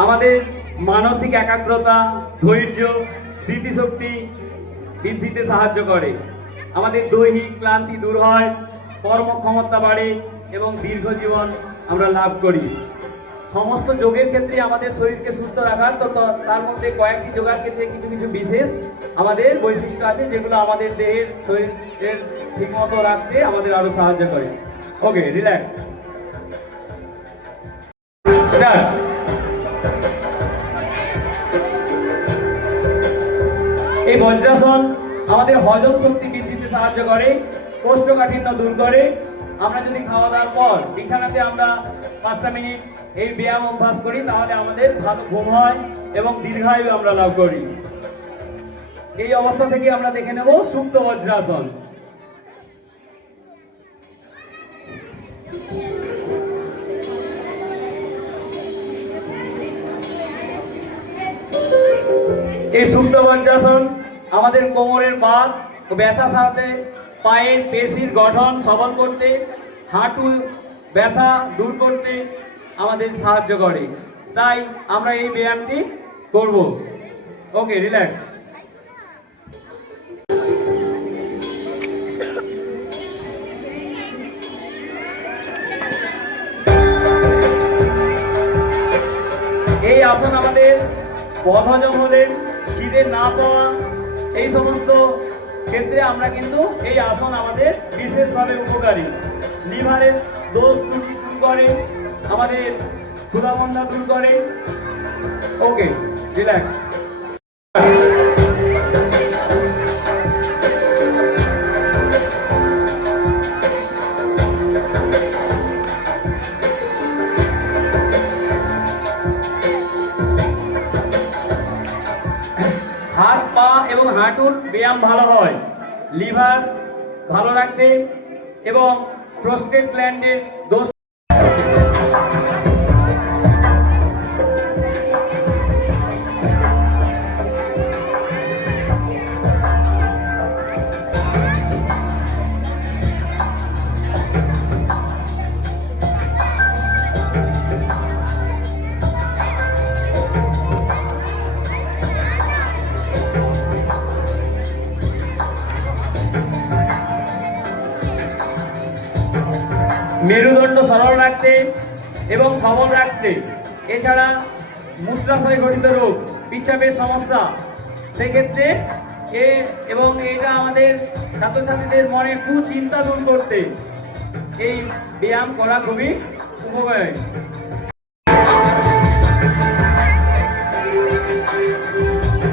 আমাদের মানসিক একাগ্রতা, ধৈর্য, স্মৃতিশক্তি বৃদ্ধিতে সাহায্য করে। আমাদের দৈহিক ক্লান্তি দূর হয়, কর্মক্ষমতা বাড়ে এবং দীর্ঘ জীবন আমরা লাভ করি। সমস্ত যোগের ক্ষেত্রে আমাদের শরীরকে সুস্থ রাখার তার মধ্যে কয়েকটি যোগার ক্ষেত্রে কিছু কিছু বিশেষ আমাদের বৈশিষ্ট্য আছে, যেগুলো আমাদের দেহের শরীরের ঠিকমতো রাখতে আমাদের আরো সাহায্য করে। ওকে, রিল্যাক্স, স্টার্ট। এই বজ্রাসন আমাদের হজম শক্তি বৃদ্ধিতে সাহায্য করে, কোষ্ঠকাঠিন্য দূর করে। আমরা যদি খাওয়া দাওয়ার পর বিছানাতে আমরা 5টা মিনিট এই ব্যায়াম অভ্যাস করি, তাহলে আমাদের ভালো ঘুম হয় এবং দীর্ঘায়ু আমরা লাভ করি। এই অবস্থা থেকে আমরা দেখে নেব সুপ্ত বজ্রাসন। এই সুপ্ত বজ্রাসন আমাদের কোমরের বাত ও ব্যথা সারাতে, পায়ের পেশির গঠন সবল করতে, হাঁটু ব্যথা দূর করতে আমাদের সাহায্য করে। তাই আমরা এই ব্যায়ামটি করব। ওকে, রিল্যাক্স। এই আসন আমাদের বদহজম হলে, খিদে না পাওয়া, এই সমস্ত ক্ষেত্রে আমরা কিন্তু এই আসন আমাদের বিশেষভাবে উপকারী। লিভারের দোষ ত্রুটি দূর করে, আমাদের ক্ষুধামন্দা দূর করে। ওকে, রিল্যাক্স। হাত, পা এবং হাঁটুর ব্যায়াম ভালো হয় লিভার ভালো রাখতে এবং প্রোস্টেট গ্ল্যান্ডের দোষ। মেরুদণ্ড সরল রাখতে এবং সবল রাখতে, এছাড়া মূত্রাশয় ঘটিত রোগ, পিচ্ছাপের সমস্যা, সেক্ষেত্রে এবং এটা আমাদের ছাত্রছাত্রীদের মনে কুচিন্তা দূর করতে এই ব্যায়াম করা খুবই উপকারী।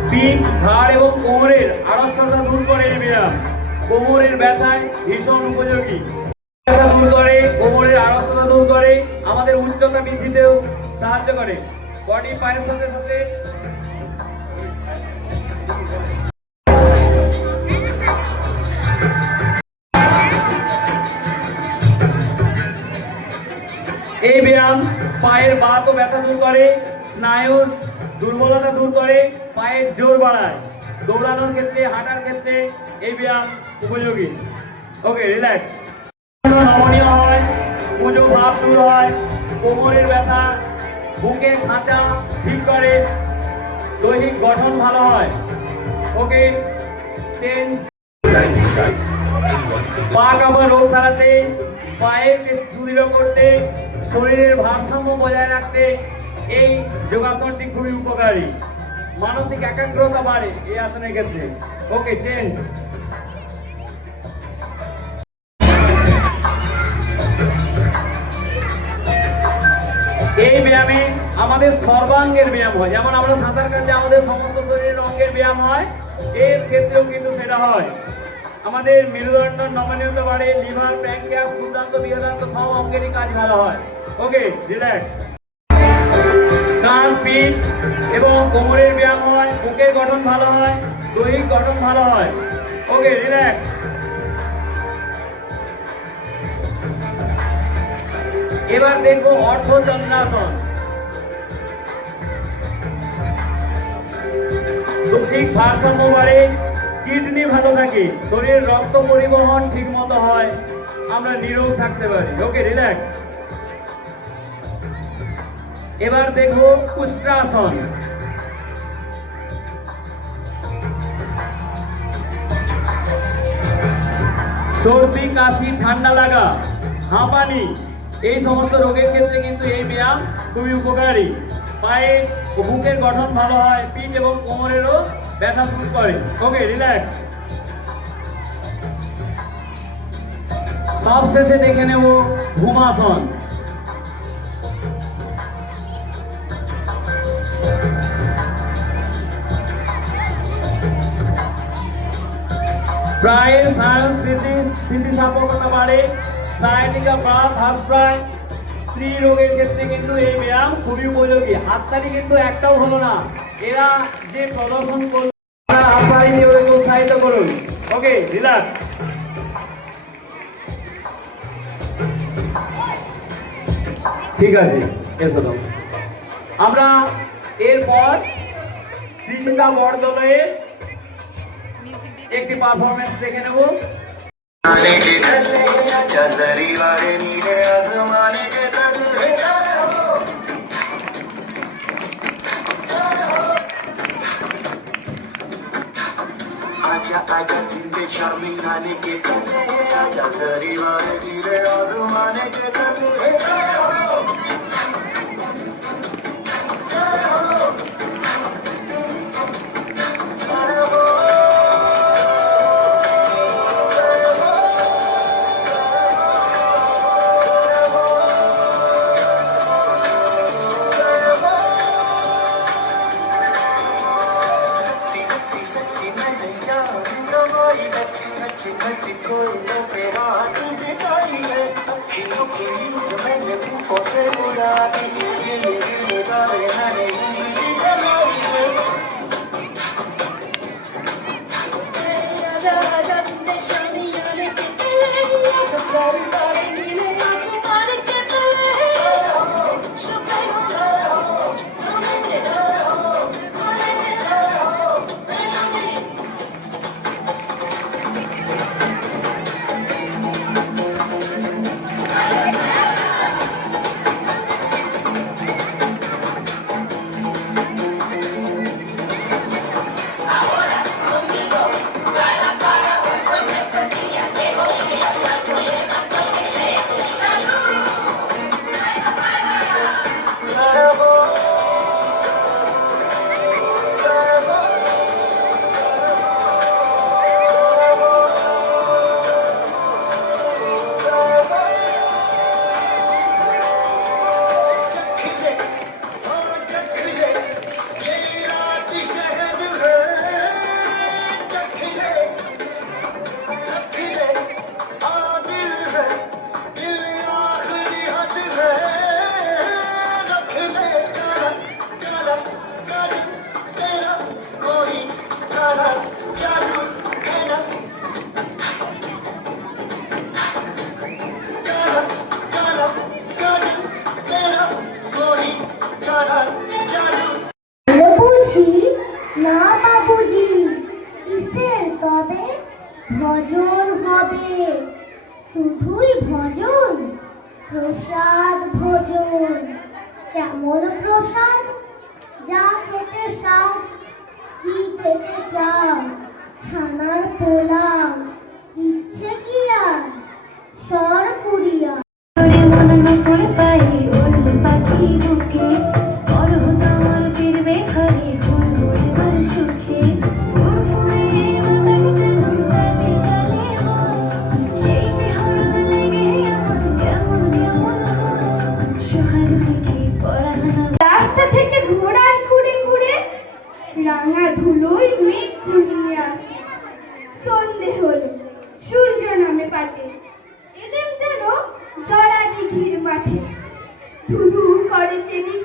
পিঠ, ঘাড় এবং কোমরের আড়ষ্টতা দূর করে এই ব্যায়াম। কোমরের ব্যথায় ভীষণ উপযোগী। ব্যথা দূর করে, কোমরের আড়ষ্টতা দূর করে, আমাদের উচ্চতা বৃদ্ধিতেও সাহায্য করে। বডি পায়ের সাথে সাথে এই ব্যায়াম পায়ের বাত ও ব্যথা দূর করে, স্নায়ুর দুর্বলতা দূর করে, পায়ের জোর বাড়ায়। দৌড়ানোর ক্ষেত্রে, হাঁটার ক্ষেত্রে এই ব্যায়াম উপযোগী। ওকে, রিল্যাক্স। নমনীয় হয়, পুজো ভাব দূর হয়, কোমরের ব্যথা, বুকের খাঁচা ঠিক করে, দৈহিক গঠন ভালো হয়। ওকে, চেঞ্জ। পা কামা রোগ সারাতে, পায়ের সুদৃঢ় করতে, শরীরের ভারসাম্য বজায় রাখতে এই যোগাসনটি খুবই উপকারী। মানসিক একাগ্রতা বাড়ে এই আসনের ক্ষেত্রে। ওকে, চেঞ্জ। এই ব্যায়ামে আমাদের সর্বাঙ্গের ব্যায়াম হয়, যেমন আমরা সাঁতার কাটলে আমাদের সমস্ত শরীরের অঙ্গের ব্যায়াম হয়, এর ক্ষেত্রেও কিন্তু সেটা হয়। আমাদের মেরুদণ্ড নমনীয়তা বাড়ে, লিভার, প্যানক্রিয়াস, ক্ষুদ্রান্ত, বৃহদান্ত সব অঙ্গেরই কাজ ভালো হয়। ওকে, রিল্যাক্স। কাঁধ, পিঠ এবং কোমরের ব্যায়াম হয়, বুকের গঠন ভালো হয়, দৈহিক গঠন ভালো হয়। ওকে, রিল্যাক্স। এবার দেখবো অর্ধচন্দ্রাসন। দৈহিক ভারসাম্য বাড়ে, কিডনি ভালো থাকে, শরীরের রক্ত পরিবহন ঠিক মতো হয়, আমরা নিরোগ থাকতে পারি। ওকে, রিল্যাক্স। এবার দেখবো উষ্ট্রাসন। সর্দি, কাশি, ঠান্ডা লাগা, হাঁপানি এই সমস্ত রোগের ক্ষেত্রে কিন্তু এই ব্যায়াম খুবই উপকারী। পায়ের ও বুকের গঠন ভালো হয়, পিঠ এবং কোমরেরও ব্যথা দূর করে। ওকে, রিল্যাক্স। সব শেষে দেখে নেব ভূমাসন। প্রায় স্থিতিস্থাপকতা বাড়ে, সায়াটিকা বাত হ্রাস পায়। স্ত্রী রোগের ক্ষেত্রে কিন্তু এই ব্যায়াম খুবই উপযোগী। হাততালি কিন্তু একটাও হলো না, এরা যে প্রদর্শন করল, হাততালি দিয়ে ওদেরকে উৎসাহিত করুন। ওকে, রিল্যাক্স। ঠিক আছে, এসো তো। আমরা এরপর সৃজিতা বরদলয়ের একটি পারফরমেন্স দেখে নেব। आजा आजा जिंदे शामी आने के पहले आजा दरी वाले नीले आजमाने के पहले ভজন হবে, শুধুই ভজন, প্রসাদ ভোজন। কেমন প্রসাদ? যা খেতে স্বাদ, কি খেতে চাও? ছানার পোলাও, ইচ্ছে কি আর সর পুরিয়া। রাস্তা থেকে ঘোড়ায় ঘুরে ঘুরে রাঙা ধুলোয় মেঘ ঘুরিয়ে আসে। সন্ধে হলো, সূর্য নামে পাটে, এলেম যেন জরা দিঘির মাঠে। ধুধু করে চেলিক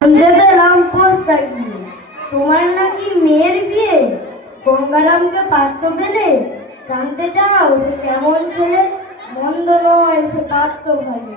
পেলাম পোস্তা গিয়ে, তোমার নাকি মেয়ের বিয়ে, গঙ্গারামকে পাত্র পেলে। জানতে চাও সে কেমন ছেলে? মন্দ নয়, সে পাত্র ভালো।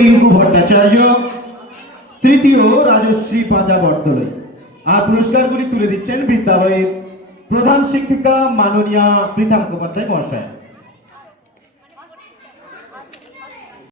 রিঙ্কু ভট্টাচার্য, তৃতীয় রাজশ্রী পাঁজা বটতলায়। আর পুরস্কারগুলি তুলে দিচ্ছেন বিদ্যালয়ের প্রধান শিক্ষিকা মাননীয়া পৃথা মুখোপাধ্যায় মহাশয়।